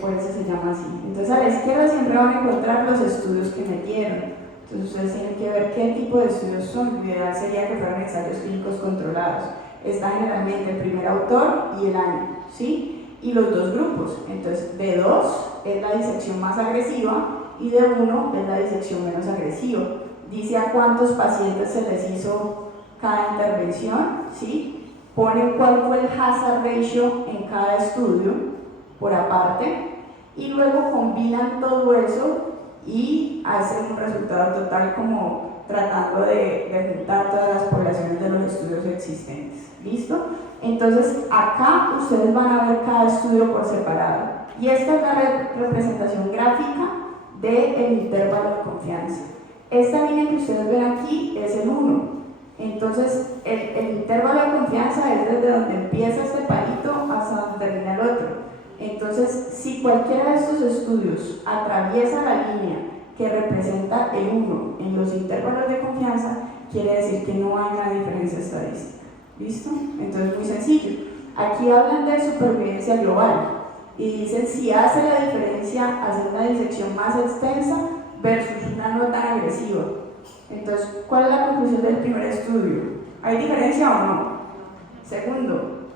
por eso se llama así. Entonces a la izquierda siempre van a encontrar los estudios que metieron. Entonces ustedes tienen que ver qué tipo de estudios son. Lo ideal sería que fueran ensayos clínicos controlados. Está generalmente el primer autor y el año, ¿sí? Y los dos grupos. Entonces de 2 es la disección más agresiva y de 1 es la disección menos agresiva. Dice a cuántos pacientes se les hizo cada intervención, ¿sí? Ponen cuál fue el hazard ratio en cada estudio por aparte y luego combinan todo eso y hacen un resultado total como tratando de juntar todas las poblaciones de los estudios existentes. ¿Listo? Entonces, acá ustedes van a ver cada estudio por separado. Y esta es la representación gráfica del intervalo de confianza. Esta línea que ustedes ven aquí es el 1. Entonces, el intervalo de confianza es desde donde empieza este palito hasta donde termina el otro. Entonces, si cualquiera de estos estudios atraviesa la línea que representa el 1 en los intervalos de confianza, quiere decir que no hay una diferencia estadística. ¿Listo? Entonces, muy sencillo. Aquí hablan de supervivencia global y dicen si hace la diferencia hacer una disección más extensa versus una no tan agresiva. Entonces, ¿cuál es la conclusión del primer estudio? ¿Hay diferencia o no? Segundo,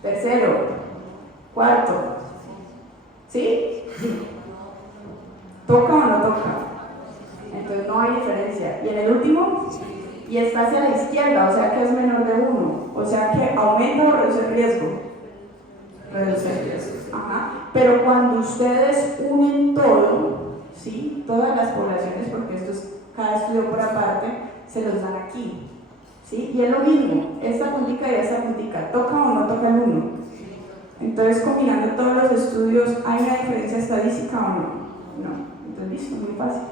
tercero, cuarto. ¿Sí? ¿Toca o no toca? Entonces no hay diferencia. ¿Y en el último? Y está hacia la izquierda, o sea que es menor de 1. O sea que aumenta o reduce el riesgo. Reduce el riesgo. Ajá. Pero cuando ustedes unen todo, ¿sí? Todas las poblaciones, porque esto es cada estudio por aparte, se los dan aquí. ¿Sí? Y es lo mismo, esta puntica y esta puntica, ¿toca o no toca el 1? Entonces, combinando todos los estudios, ¿hay una diferencia estadística o no? No. Entonces, listo, muy fácil.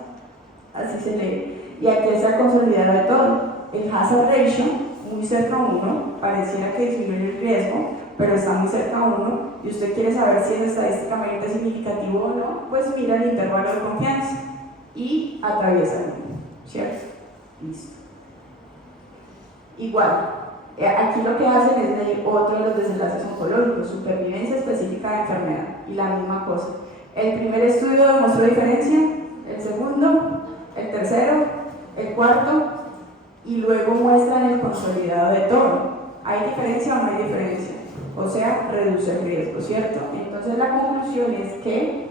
Así se lee. Y aquí está consolidado de todo. El hazard ratio, muy cerca a 1, pareciera que disminuye el riesgo, pero está muy cerca a 1, y usted quiere saber si es estadísticamente significativo o no, pues mira el intervalo de confianza y atraviesa el 1, ¿cierto? Listo. Igual, aquí lo que hacen es medir otro de los desenlaces oncológicos, supervivencia específica de enfermedad, y la misma cosa. El primer estudio demostró diferencia, el segundo, el tercero, el cuarto, y luego muestran el consolidado de todo. ¿Hay diferencia o no hay diferencia? O sea, reduce el riesgo, ¿cierto? Entonces la conclusión es que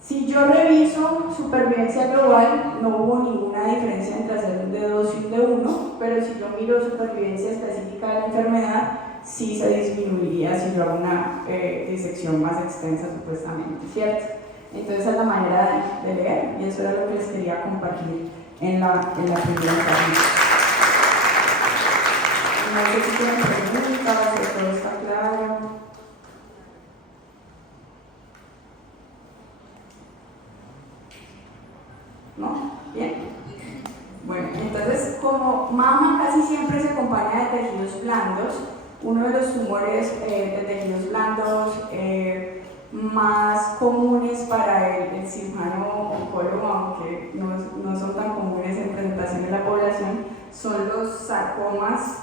si yo reviso supervivencia global, no hubo ninguna diferencia entre hacer un de 2 y un de 1, pero si yo miro supervivencia específica de la enfermedad, sí se disminuiría si yo hago una disección más extensa supuestamente, ¿cierto? Entonces esa es la manera de leer, y eso era lo que les quería compartir en la primera página. No sé si tienen preguntas, si todo está claro. ¿No? ¿Bien? Bueno, entonces como mama casi siempre se acompaña de tejidos blandos, uno de los tumores de tejidos blandos más comunes para el cirujano oncólogo, aunque no son tan comunes en presentación de la población, son los sarcomas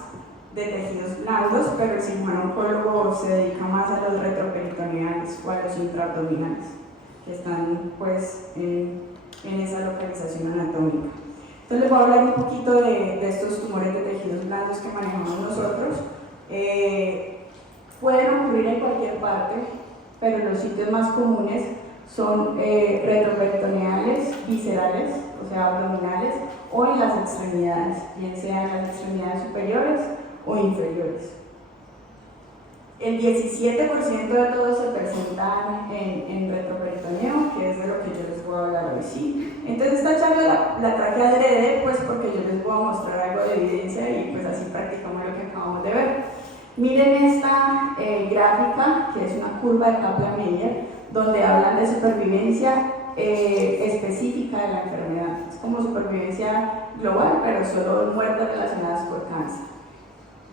de tejidos blandos, pero el cirujano oncólogo se dedica más a los retroperitoneales o a los intraabdominales, que están pues en esa localización anatómica. Entonces les voy a hablar un poquito de estos tumores de tejidos blandos que manejamos nosotros. Pueden ocurrir en cualquier parte, pero los sitios más comunes son retroperitoneales, viscerales, o sea abdominales, o en las extremidades, bien sean las extremidades superiores o inferiores. El 17% de todos se presentan en retroperitoneo, que es de lo que yo les voy a hablar hoy, ¿sí? Entonces esta charla la traje adrede, pues porque yo les voy a mostrar algo de evidencia y pues así practicamos lo que acabamos de ver. Miren esta gráfica, que es una curva de Kaplan-Meier, donde hablan de supervivencia específica de la enfermedad. Es como supervivencia global, pero solo muertes relacionadas por cáncer.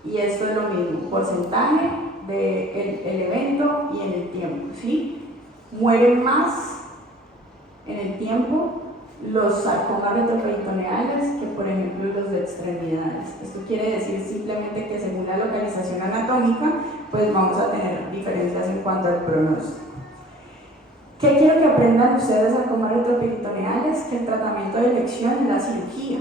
Y esto es lo mismo, porcentaje del evento y en el tiempo, ¿sí? Mueren más en el tiempo los sarcomas retroperitoneales que, por ejemplo, los de extremidades. Esto quiere decir simplemente que según la localización anatómica, pues vamos a tener diferencias en cuanto al pronóstico. ¿Qué quiero que aprendan ustedes de sarcomas retroperitoneales? Que el tratamiento de elección es la cirugía,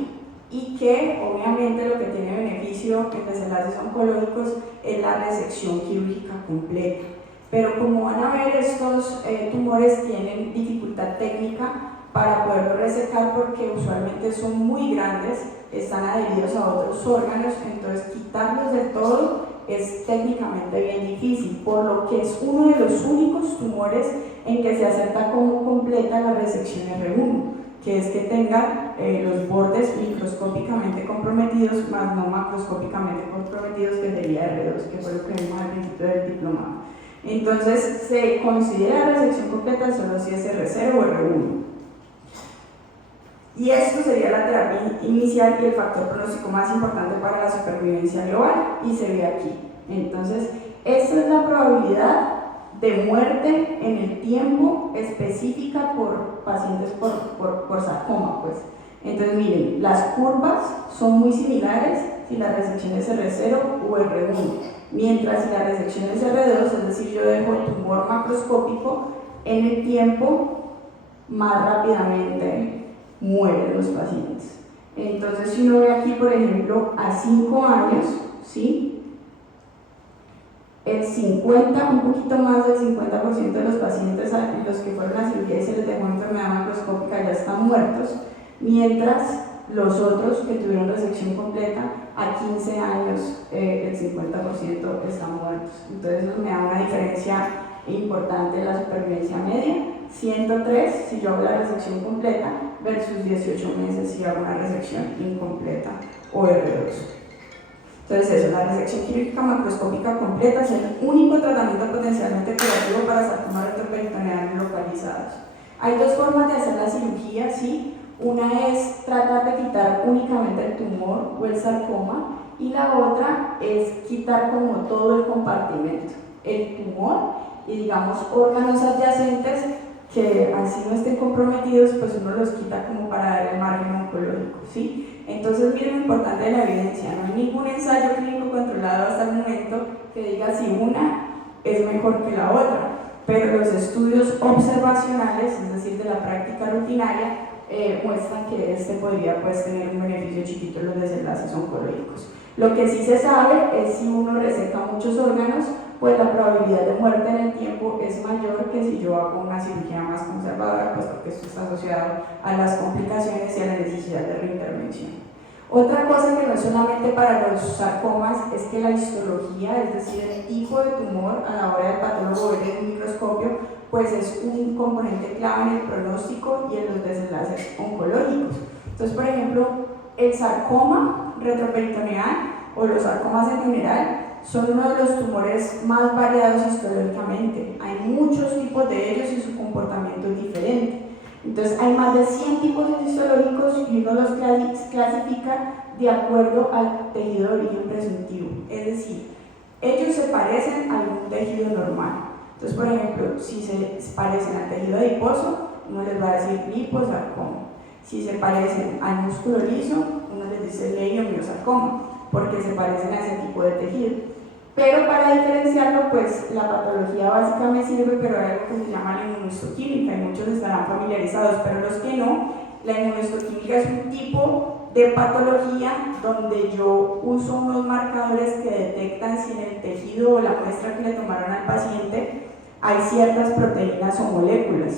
y que obviamente lo que tiene beneficio en desenlaces oncológicos es la resección quirúrgica completa. Pero como van a ver, estos tumores tienen dificultad técnica para poderlo resecar porque usualmente son muy grandes, están adheridos a otros órganos, entonces quitarlos del todo es técnicamente bien difícil, por lo que es uno de los únicos tumores en que se acepta como completa la resección R1, que es que tenga los bordes microscópicamente comprometidos más no macroscópicamente comprometidos, que sería R2, que fue lo que vimos al principio del diplomado. Entonces, se considera resección completa solo si es R0 o R1. Y esto sería la terapia inicial y el factor pronóstico más importante para la supervivencia global, y se ve aquí. Entonces, esta es la probabilidad de muerte en el tiempo específica por pacientes por sarcoma, pues. Entonces, miren, las curvas son muy similares si la resección es R0 o R1, mientras si la resección es R2, es decir, yo dejo el tumor macroscópico, en el tiempo más rápidamente mueren los pacientes. Entonces, si uno ve aquí, por ejemplo, a 5 años, ¿sí?, el 50, un poquito más del 50% de los pacientes a los que fueron a cirugía y se les dejó enfermedad macroscópica ya están muertos, mientras los otros que tuvieron resección completa a 15 años el 50% están muertos. Entonces eso me da una diferencia importante en la supervivencia media, 103 si yo hago la resección completa versus 18 meses si hago una resección incompleta o R2. Entonces eso, la resección quirúrgica macroscópica completa es el único tratamiento potencialmente curativo para sarcomas retroperitoneales localizados. Hay dos formas de hacer la cirugía, ¿sí? Una es tratar de quitar únicamente el tumor o el sarcoma, y la otra es quitar como todo el compartimento, el tumor y digamos órganos adyacentes que así no estén comprometidos, pues uno los quita como para dar el margen oncológico, ¿sí? Entonces, miren lo importante de la evidencia, no hay ningún ensayo clínico controlado hasta el momento que diga si una es mejor que la otra, pero los estudios observacionales, es decir, de la práctica rutinaria, muestran que este podría pues tener un beneficio chiquito en los desenlaces oncológicos. Lo que sí se sabe es si uno reseca muchos órganos, pues la probabilidad de muerte en el tiempo es mayor que si yo hago una cirugía más conservadora, pues porque esto está asociado a las complicaciones y a la necesidad de reintervención. Otra cosa que no es solamente para los sarcomas es que la histología, es decir, el tipo de tumor a la hora del patólogo ver en el microscopio, pues es un componente clave en el pronóstico y en los desenlaces oncológicos. Entonces, por ejemplo, el sarcoma retroperitoneal o los sarcomas en general son uno de los tumores más variados histológicamente. Hay muchos tipos de ellos y su comportamiento es diferente. Entonces hay más de 100 tipos histológicos y uno los clasifica de acuerdo al tejido de origen presuntivo. Es decir, ellos se parecen a algún tejido normal. Entonces, por ejemplo, si se parecen al tejido adiposo, uno les va a decir liposarcoma. Si se parecen al músculo liso, uno les dice leiomiosarcoma, porque se parecen a ese tipo de tejido. Pero para diferenciarlo, pues la patología básica me sirve, pero hay algo que se llama la inmunohistoquímica y muchos estarán familiarizados, pero los que no, la inmunohistoquímica es un tipo de patología donde yo uso unos marcadores que detectan si en el tejido o la muestra que le tomaron al paciente hay ciertas proteínas o moléculas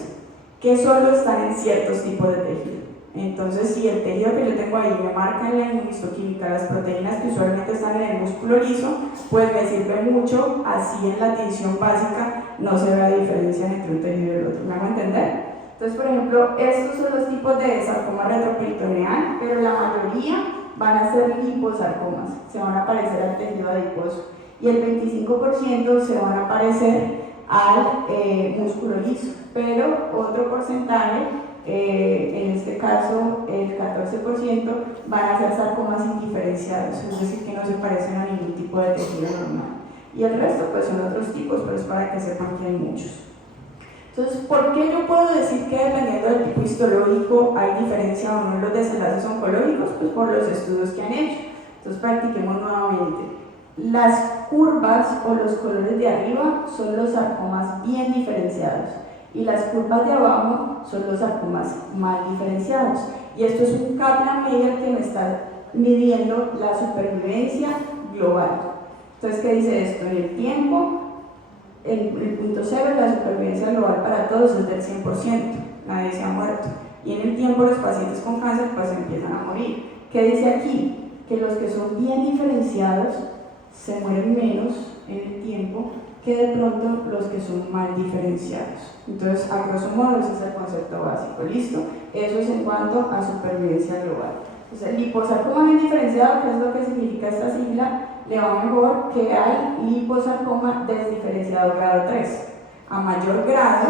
que solo están en ciertos tipos de tejido. Entonces, si el tejido que yo tengo ahí me marca en la inmunohistoquímica las proteínas que usualmente están en el músculo liso, pues me sirve mucho, así en la tinción básica no se ve la diferencia entre un tejido y el otro. ¿Me hago entender? Entonces, por ejemplo, estos son los tipos de sarcoma retroperitoneal, pero la mayoría van a ser liposarcomas, se van a parecer al tejido adiposo, y el 25% se van a parecer al músculo liso, pero otro porcentaje, en este caso el 14%, van a ser sarcomas indiferenciados, es decir, que no se parecen a ningún tipo de tejido normal. Y el resto pues son otros tipos, pero es para que sepan que hay muchos. Entonces, ¿por qué yo puedo decir que dependiendo del tipo histológico hay diferencia o no en los desenlaces oncológicos? Pues por los estudios que han hecho. Entonces, practiquemos nuevamente. Las curvas o los colores de arriba son los sarcomas bien diferenciados y las curvas de abajo son los sarcomas mal diferenciados. Y esto es un Kaplan-Meier que me está midiendo la supervivencia global. Entonces, ¿qué dice esto? En el tiempo, en el punto cero, la supervivencia global para todos es del 100%, nadie se ha muerto. Y en el tiempo, los pacientes con cáncer pues empiezan a morir. ¿Qué dice aquí? Que los que son bien diferenciados se mueren menos en el tiempo que de pronto los que son son mal diferenciados. Entonces, a grosso modo, ese es el concepto básico, ¿listo? Eso es en cuanto a supervivencia global. Entonces, el liposarcoma bien diferenciado, ¿qué es lo que significa esta sigla? Le va mejor que hay liposarcoma desdiferenciado grado 3. A mayor grado,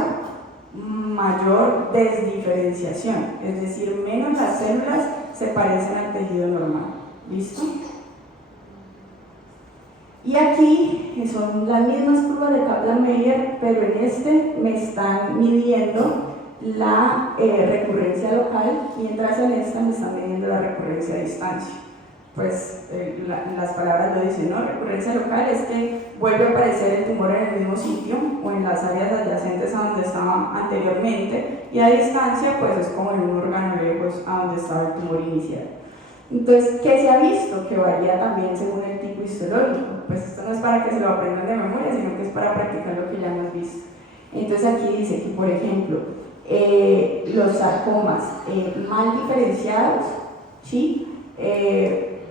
mayor desdiferenciación, es decir, menos las células se parecen al tejido normal. ¿Listo? Y aquí son las mismas curvas de Kaplan-Meier, pero en este me están midiendo la recurrencia local, mientras en esta me están midiendo la recurrencia a distancia. Pues las palabras lo dicen, ¿no? Recurrencia local es que vuelve a aparecer el tumor en el mismo sitio o en las áreas adyacentes a donde estaba anteriormente, y a distancia pues es como en un órgano lejos a donde estaba el tumor inicial. Entonces, ¿qué se ha visto? Que varía también según el tipo histológico. Pues esto no es para que se lo aprendan de memoria, sino que es para practicar lo que ya hemos visto. Entonces aquí dice que, por ejemplo, los sarcomas mal diferenciados, ¿sí?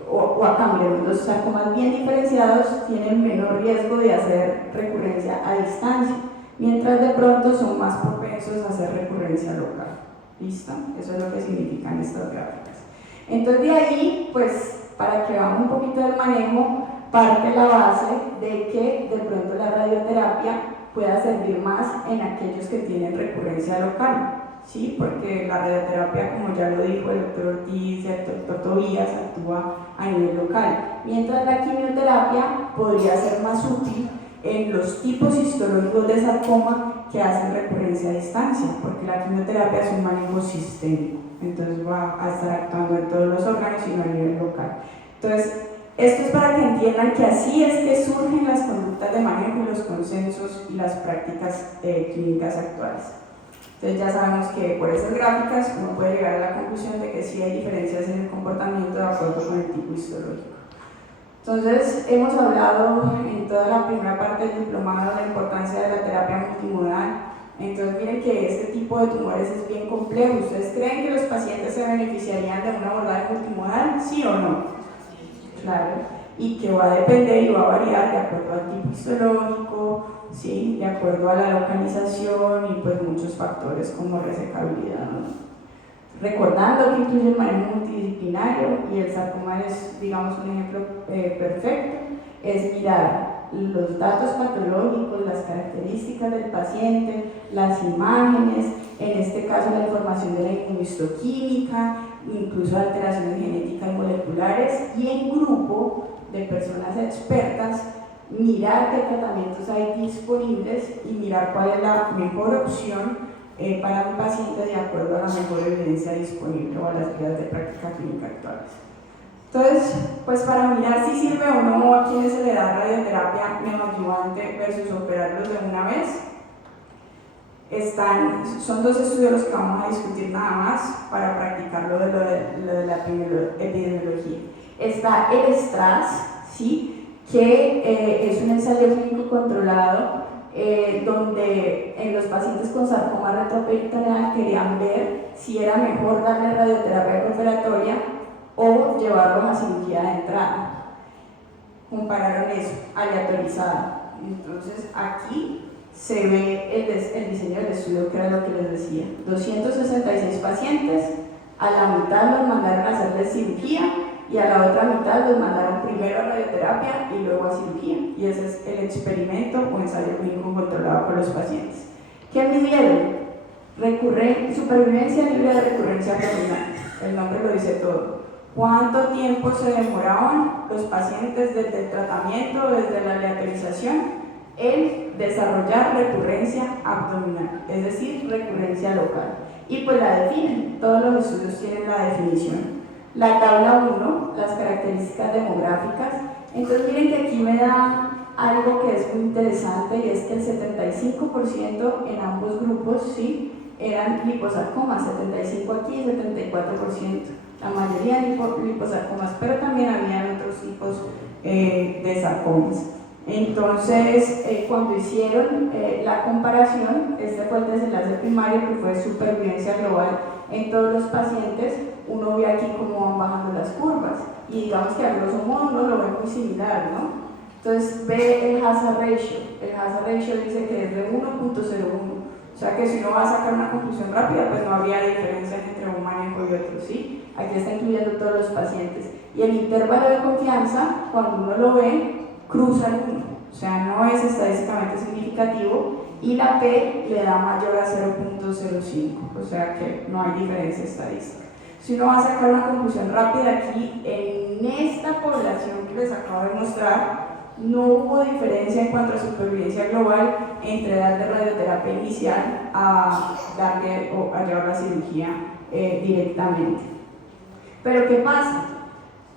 O a cambio, los sarcomas bien diferenciados tienen menor riesgo de hacer recurrencia a distancia, mientras de pronto son más propensos a hacer recurrencia local. ¿Listo? Eso es lo que significan estas gráficas. Entonces de ahí, pues para que veamos un poquito del manejo, parte la base de que de pronto la radioterapia pueda servir más en aquellos que tienen recurrencia local, ¿sí? Porque la radioterapia, como ya lo dijo el doctor Ortiz y el doctor Tobías, actúa a nivel local, mientras la quimioterapia podría ser más útil en los tipos histológicos de sarcoma que hacen recurrencia a distancia, porque la quimioterapia es un manejo sistémico, entonces va a estar actuando en todos los órganos y no a nivel local. Entonces, esto es para que entiendan que así es que surgen las conductas de manejo y los consensos y las prácticas clínicas actuales. Entonces ya sabemos que por esas gráficas uno puede llegar a la conclusión de que sí hay diferencias en el comportamiento de acuerdo con el tipo histológico. Entonces, hemos hablado en toda la primera parte del diplomado de la importancia de la terapia multimodal. Entonces, miren que este tipo de tumores es bien complejo. ¿Ustedes creen que los pacientes se beneficiarían de un abordaje multimodal? ¿Sí o no? Claro. Y que va a depender y va a variar de acuerdo al tipo histológico, ¿sí? De acuerdo a la localización y pues muchos factores como resecabilidad, ¿no? Recordando que incluye el manejo multidisciplinario, y el sarcoma es, digamos, un ejemplo perfecto, es mirar los datos patológicos, las características del paciente, las imágenes, en este caso la información de la inmunohistoquímica, incluso alteraciones genéticas y moleculares, y en grupo de personas expertas, mirar qué tratamientos hay disponibles y mirar cuál es la mejor opción para un paciente de acuerdo a la mejor evidencia disponible o a las guías de práctica clínica actuales. Entonces, pues para mirar si sirve o no a quienes se le da radioterapia neoadyuvante versus operarlos de una vez, son dos estudios los que vamos a discutir nada más para practicar lo de la epidemiología. Está el STRAS, ¿sí? Que es un ensayo clínico controlado donde en los pacientes con sarcoma retroperitoneal querían ver si era mejor darle radioterapia preoperatoria o llevarlos a cirugía de entrada. Compararon eso, aleatorizado. Entonces aquí se ve el diseño del estudio, que era lo que les decía. 266 pacientes, a la mitad los mandaron a hacerles cirugía y a la otra mitad los mandaron primero a radioterapia y luego a cirugía. Y ese es el experimento o ensayo clínico controlado por los pacientes. ¿Qué midieron? Supervivencia libre de recurrencia abdominal. El nombre lo dice todo. ¿Cuánto tiempo se demoraban los pacientes desde el tratamiento, desde la aleatorización, en desarrollar recurrencia abdominal? Es decir, recurrencia local. Y pues la definen, todos los estudios tienen la definición. La tabla 1, las características demográficas. Entonces miren que aquí me da algo que es muy interesante, y es que el 75% en ambos grupos, ¿sí?, eran liposarcomas, 75 aquí y 74%. La mayoría liposarcomas, pero también había otros tipos de sarcomas. Entonces, cuando hicieron la comparación, este fue el desenlace primario, que fue supervivencia global en todos los pacientes. Uno ve aquí cómo van bajando las curvas, y digamos que a grosso modo uno lo ve muy similar, ¿no? Entonces ve el hazard ratio. El hazard ratio dice que es de 1.5 O sea que si uno va a sacar una conclusión rápida, pues no habría diferencia entre un manejo y otro, ¿sí? Aquí está incluyendo todos los pacientes. Y el intervalo de confianza, cuando uno lo ve, cruza el 1, o sea, no es estadísticamente significativo, y la P le da mayor a 0.05, o sea que no hay diferencia estadística. Si uno va a sacar una conclusión rápida aquí, en esta población que les acabo de mostrar, no hubo diferencia en cuanto a supervivencia global entre darle radioterapia inicial a darle o a llevar la cirugía directamente. Pero ¿qué pasa?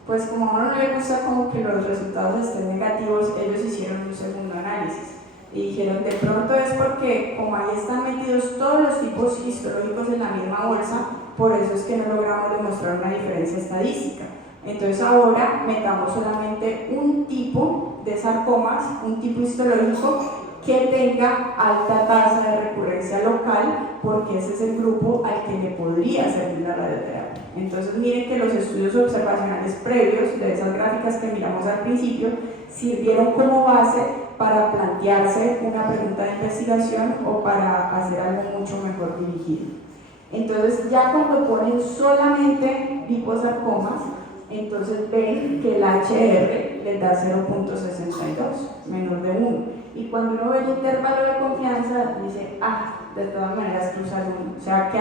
Pues como a uno no le gusta como que los resultados estén negativos, ellos hicieron un segundo análisis y dijeron de pronto es porque como ahí están metidos todos los tipos histológicos en la misma bolsa, por eso es que no logramos demostrar una diferencia estadística. Entonces ahora metamos solamente un tipo de sarcomas, un tipo histológico que tenga alta tasa de recurrencia local, porque ese es el grupo al que le podría servir la radioterapia. Entonces miren que los estudios observacionales previos de esas gráficas que miramos al principio sirvieron como base para plantearse una pregunta de investigación o para hacer algo mucho mejor dirigido. Entonces ya cuando ponen solamente liposarcomas, entonces ven que el HR les da 0.62, menor de 1. Y cuando uno ve el intervalo de confianza, dice, de todas maneras cruza el 1. O sea que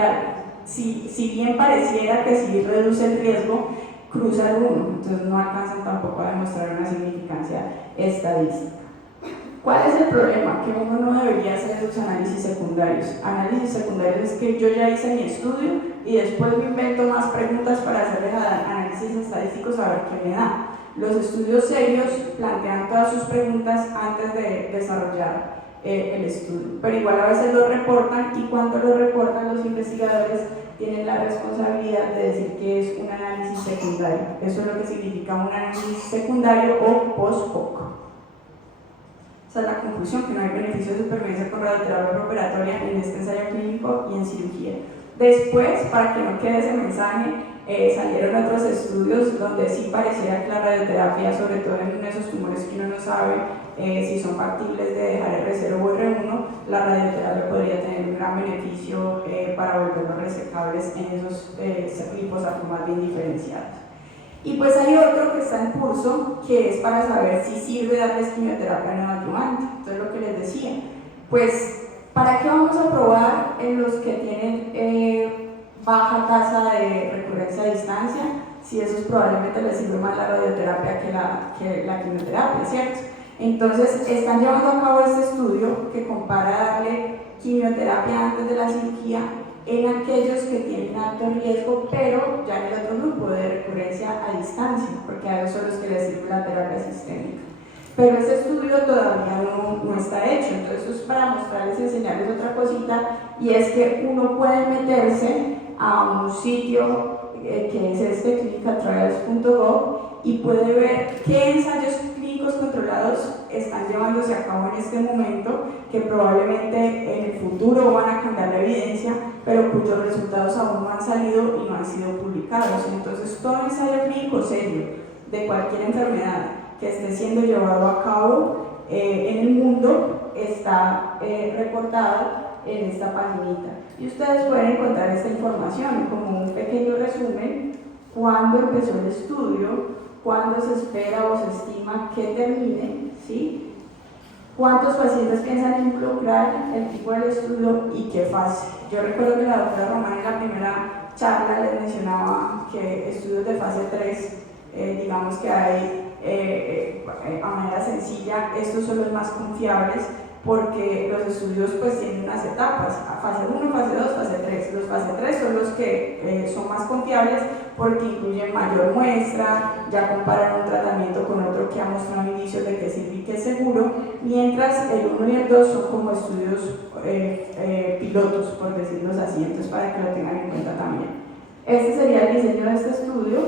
si bien pareciera que sí reduce el riesgo, cruza el 1. Entonces no alcanzan tampoco a demostrar una significancia estadística. ¿Cuál es el problema? Que uno no debería hacer esos análisis secundarios. Análisis secundarios es que yo ya hice mi estudio y después me invento más preguntas para hacerles análisis estadísticos a ver qué me da. Los estudios serios plantean todas sus preguntas antes de desarrollar el estudio, pero igual a veces lo reportan y cuando lo reportan los investigadores tienen la responsabilidad de decir que es un análisis secundario. Eso es lo que significa un análisis secundario o post-hoc. Esa es la conclusión, que no hay beneficio de supervivencia con radioterapia preoperatoria en este ensayo clínico y en cirugía. Después, para que no quede ese mensaje, salieron otros estudios donde sí pareciera que la radioterapia, sobre todo en esos tumores que uno no sabe si son factibles de dejar R0 o R1, la radioterapia podría tener un gran beneficio para volverlos resecables en esos liposarcomas bien diferenciados. Y pues hay otro que está en curso, que es para saber si sirve darles quimioterapia neoadyuvante. Entonces lo que les decía, pues ¿para qué vamos a probar en los que tienen baja tasa de recurrencia a distancia? Si esos probablemente les sirve más la radioterapia que la quimioterapia, ¿cierto? Entonces están llevando a cabo este estudio que compara darle quimioterapia antes de la cirugía en aquellos que tienen alto riesgo, pero ya en el otro grupo de recurrencia a distancia, porque a esos son los que les sirve la terapia sistémica. Pero ese estudio todavía no está hecho, entonces eso es para mostrarles y enseñarles otra cosita, y es que uno puede meterse a un sitio que es este clinicaltrials.gov y puede ver qué ensayos clínicos controlados están llevándose a cabo en este momento, que probablemente en el futuro van a cambiar la evidencia, pero cuyos resultados aún no han salido y no han sido publicados. Entonces todo ensayo clínico serio de cualquier enfermedad que esté siendo llevado a cabo en el mundo está reportado en esta paginita. Y ustedes pueden encontrar esta información como un pequeño resumen, cuándo empezó el estudio, cuándo se espera o se estima que termine, ¿sí? Cuántos pacientes piensan involucrar, el tipo del estudio y qué fase. Yo recuerdo que la doctora Román en la primera charla les mencionaba que estudios de fase 3, digamos que hay a manera sencilla, estos son los más confiables porque los estudios pues tienen unas etapas, fase 1, fase 2, fase 3. Los fase 3 son los que son más confiables porque incluyen mayor muestra, ya comparan un tratamiento con otro que ha mostrado indicios de que sirve y que es seguro, mientras el 1 y el 2 son como estudios pilotos, por decirlo así, entonces para que lo tengan en cuenta también. Este sería el diseño de este estudio,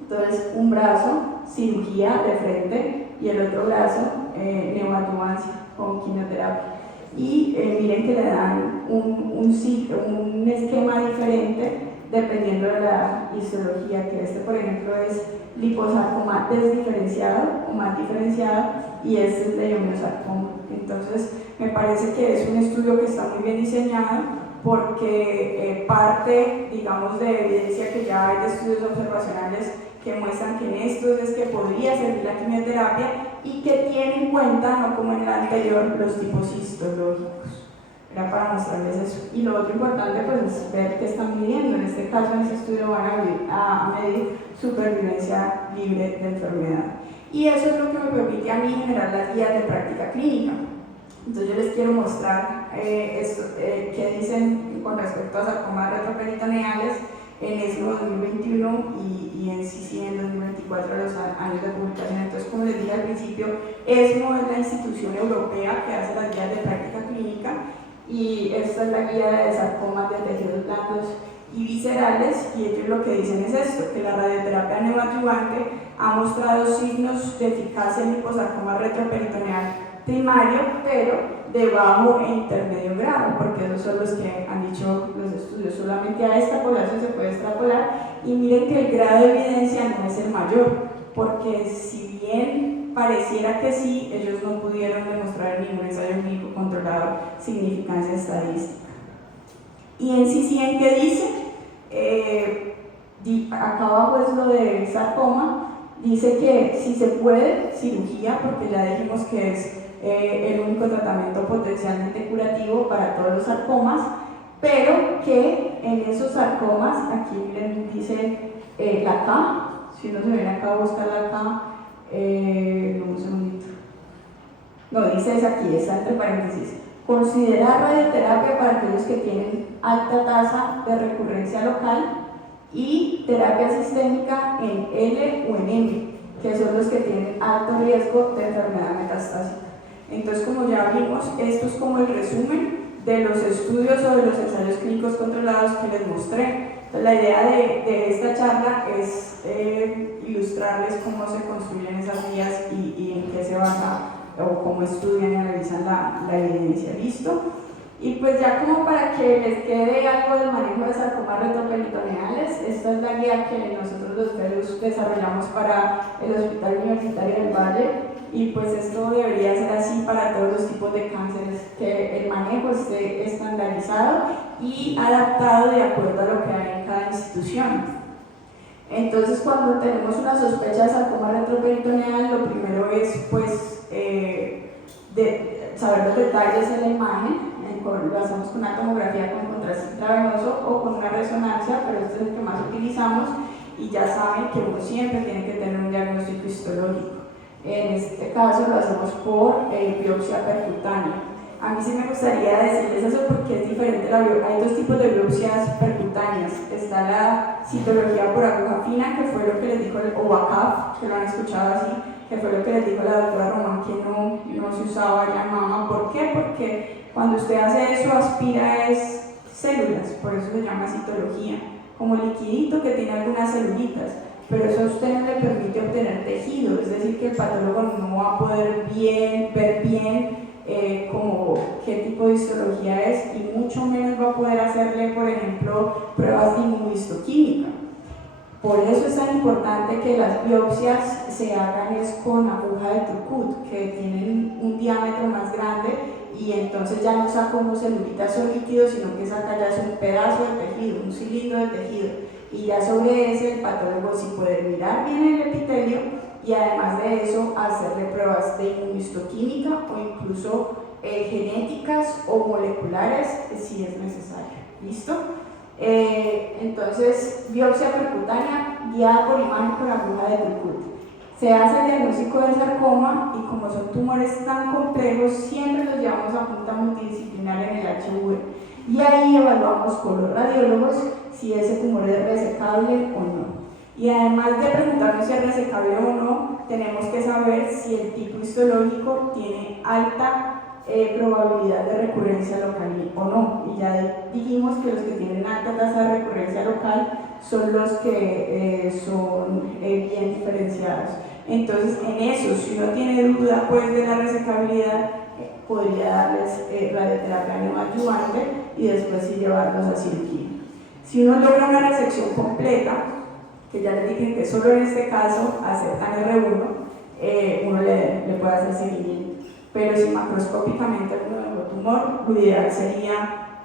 entonces un brazo, cirugía de frente, y el otro brazo, neoadyuvancia con quimioterapia. Y miren que le dan un esquema diferente dependiendo de la histología, que este por ejemplo es liposarcoma desdiferenciado o mal diferenciado, y este es leiomyosarcoma, Entonces, me parece que es un estudio que está muy bien diseñado porque parte, digamos, de evidencia que ya hay de estudios observacionales que muestran que en estos es que podría servir la quimioterapia y que tiene en cuenta, no como en el anterior, los tipos histológicos. Era para mostrarles eso. Y lo otro importante pues, es ver qué están midiendo. En este caso, en este estudio van a medir supervivencia libre de enfermedad. Y eso es lo que me permite a mí generar las guías de práctica clínica. Entonces yo les quiero mostrar qué dicen con respecto a sarcomas retroperitoneales en ESMO 2021 y en CICI en 2024, los años de publicación. Entonces, como les dije al principio, ESMO es la institución europea que hace las guías de práctica clínica y esta es la guía de sarcomas de tejidos blandos y viscerales, y ellos lo que dicen es esto, que la radioterapia neoadyuvante ha mostrado signos de eficacia en liposarcoma retroperitoneal primario, pero de bajo e intermedio grado, porque esos son los que han dicho los estudios. Solamente a esta población se puede extrapolar, y miren que el grado de evidencia no es el mayor, porque si bien pareciera que sí, ellos no pudieron demostrar en ningún ensayo clínico controlado significancia estadística. Y en CICIEN, ¿qué dice? Acá abajo es lo de sarcoma, dice que si se puede, cirugía, porque ya dijimos que es el único tratamiento potencialmente curativo para todos los sarcomas, pero que en esos sarcomas, aquí miren, dice la K, si uno se viene acá a buscar la K, un segundito, no, dice es aquí, está entre paréntesis, considerar radioterapia para aquellos que tienen alta tasa de recurrencia local y terapia sistémica en L o en M, que son los que tienen alto riesgo de enfermedad metastásica. Entonces, como ya vimos, esto es como el resumen de los estudios o de los ensayos clínicos controlados que les mostré. Entonces, la idea de esta charla es ilustrarles cómo se construyen esas guías y en qué se basa o cómo estudian y analizan la evidencia. ¿Listo? Y pues ya como para que les quede algo del manejo de sarcomas retroperitoneales, esta es la guía que nosotros los fellows desarrollamos para el Hospital Universitario del Valle, y pues esto debería ser así para todos los tipos de cánceres, que el manejo esté estandarizado y adaptado de acuerdo a lo que hay en cada institución. Entonces, cuando tenemos una sospecha de sarcoma retroperitoneal, lo primero es pues saber los detalles en la imagen. Lo hacemos con una tomografía con contraste intravenoso o con una resonancia, pero este es el que más utilizamos, y ya saben que uno siempre tiene que tener un diagnóstico histológico. En este caso lo hacemos por biopsia percutánea. A mí sí me gustaría decirles eso porque es diferente la biopsia. Hay dos tipos de biopsias percutáneas. Está la citología por aguja fina, que fue lo que les dijo el OVACAF, que lo han escuchado así, que fue lo que les dijo la doctora Román, que no se usaba ya en mama. ¿Por qué? Porque cuando usted hace eso, aspira es células, por eso se llama citología, como el liquidito que tiene algunas celulitas, pero eso a usted no le permite obtener tejido, es decir, que el patólogo no va a poder ver bien como qué tipo de histología es, y mucho menos va a poder hacerle, por ejemplo, pruebas de inmunohistoquímica. Por eso es tan importante que las biopsias se hagan con aguja de Turcut, que tienen un diámetro más grande, y entonces ya no saca unos celulitas o líquidos, sino que saca ya un pedazo de tejido, un cilindro de tejido, y ya sobre ese el patólogo sí puede mirar bien el epitelio y además de eso hacerle pruebas de inmunohistoquímica o incluso genéticas o moleculares si es necesario. ¿Listo? Entonces, biopsia percutánea guiada por imagen con aguja de Turcut. Se hace el diagnóstico del sarcoma, y como son tumores tan complejos, siempre los llevamos a punta multidisciplinar en el HV, y ahí evaluamos con los radiólogos si ese tumor es resecable o no. Y además de preguntarnos si es resecable o no, tenemos que saber si el tipo histológico tiene alta probabilidad de recurrencia local o no. Y ya dijimos que los que tienen alta tasa de recurrencia local son los que son bien diferenciados. Entonces, en eso, si uno tiene duda pues, de la resecabilidad, podría darles radioterapia neoadyuvante y después sí llevarlos a cirugía. Si uno logra una resección completa, que ya les dije que solo en este caso aceptan R1, uno le puede hacer seguimiento. pero si macroscópicamente alguno dejó tumor, lo ideal sería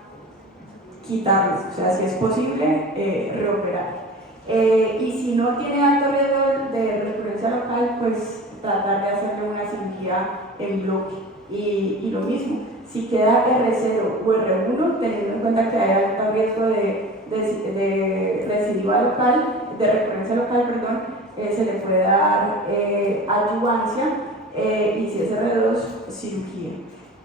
quitarlos, o sea, si es posible, reoperar. Y si no tiene alto riesgo de recurrencia local, pues tratar de hacerle una cirugía en bloque. Y lo mismo, si queda R0 o R1, teniendo en cuenta que hay alto riesgo de recidiva local, de recurrencia local, perdón, se le puede dar adyuvancia y si es R2, cirugía.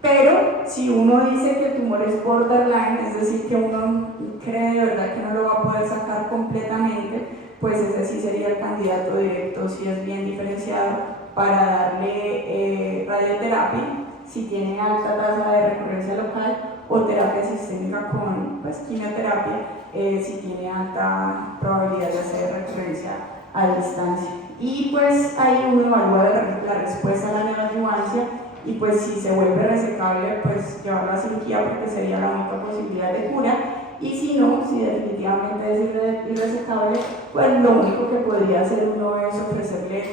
Pero si uno dice que el tumor es borderline, es decir, que uno cree de verdad que no lo va a poder sacar completamente, pues ese sí sería el candidato directo, si es bien diferenciado, para darle radioterapia, si tiene alta tasa de recurrencia local, o terapia sistémica con quimioterapia, si tiene alta probabilidad de hacer recurrencia a distancia. Y pues ahí uno evalúa la respuesta a la neoadyuvancia, y pues si se vuelve resecable, pues llevarlo a cirugía porque sería la única posibilidad de cura, y si no, si definitivamente es irresecable, pues lo único que podría hacer uno es ofrecerle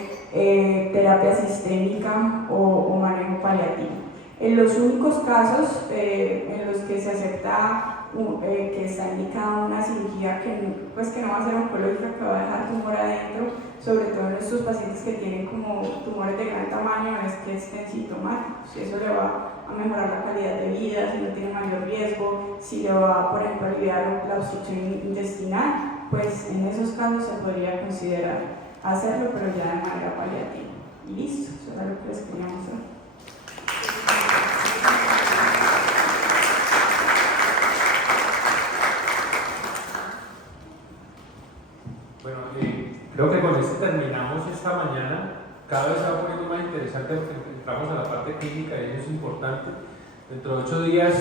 terapia sistémica o manejo paliativo. En los únicos casos en los que se acepta que está indicada una cirugía que no va a ser oncológica, que va a dejar tumor adentro, sobre todo en estos pacientes que tienen como tumores de gran tamaño, es que estén sintomáticos. Eso le va a mejorar la calidad de vida, si no tiene mayor riesgo, si le va, por ejemplo, a aliviar la obstrucción intestinal, pues en esos casos se podría considerar hacerlo, pero ya de manera paliativa. Y listo, eso era lo que les quería mostrar. Bueno, creo que con esto terminamos esta mañana. Cada vez se va poniendo más interesante porque entramos a la parte clínica y eso es importante. Dentro de 8 días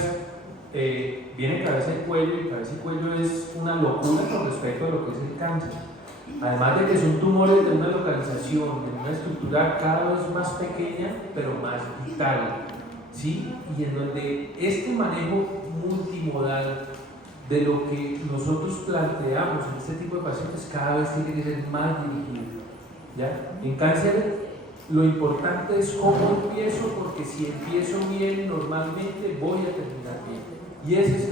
viene cabeza y cuello, y cabeza y cuello es una locura con respecto a lo que es el cáncer. Además de que son tumores de una localización, de una estructura cada vez más pequeña, pero más vital, ¿sí? Y en donde este manejo multimodal de lo que nosotros planteamos en este tipo de pacientes cada vez tiene que ser más dirigido, ¿ya? En cáncer lo importante es cómo empiezo, porque si empiezo bien normalmente voy a terminar bien, y esa es la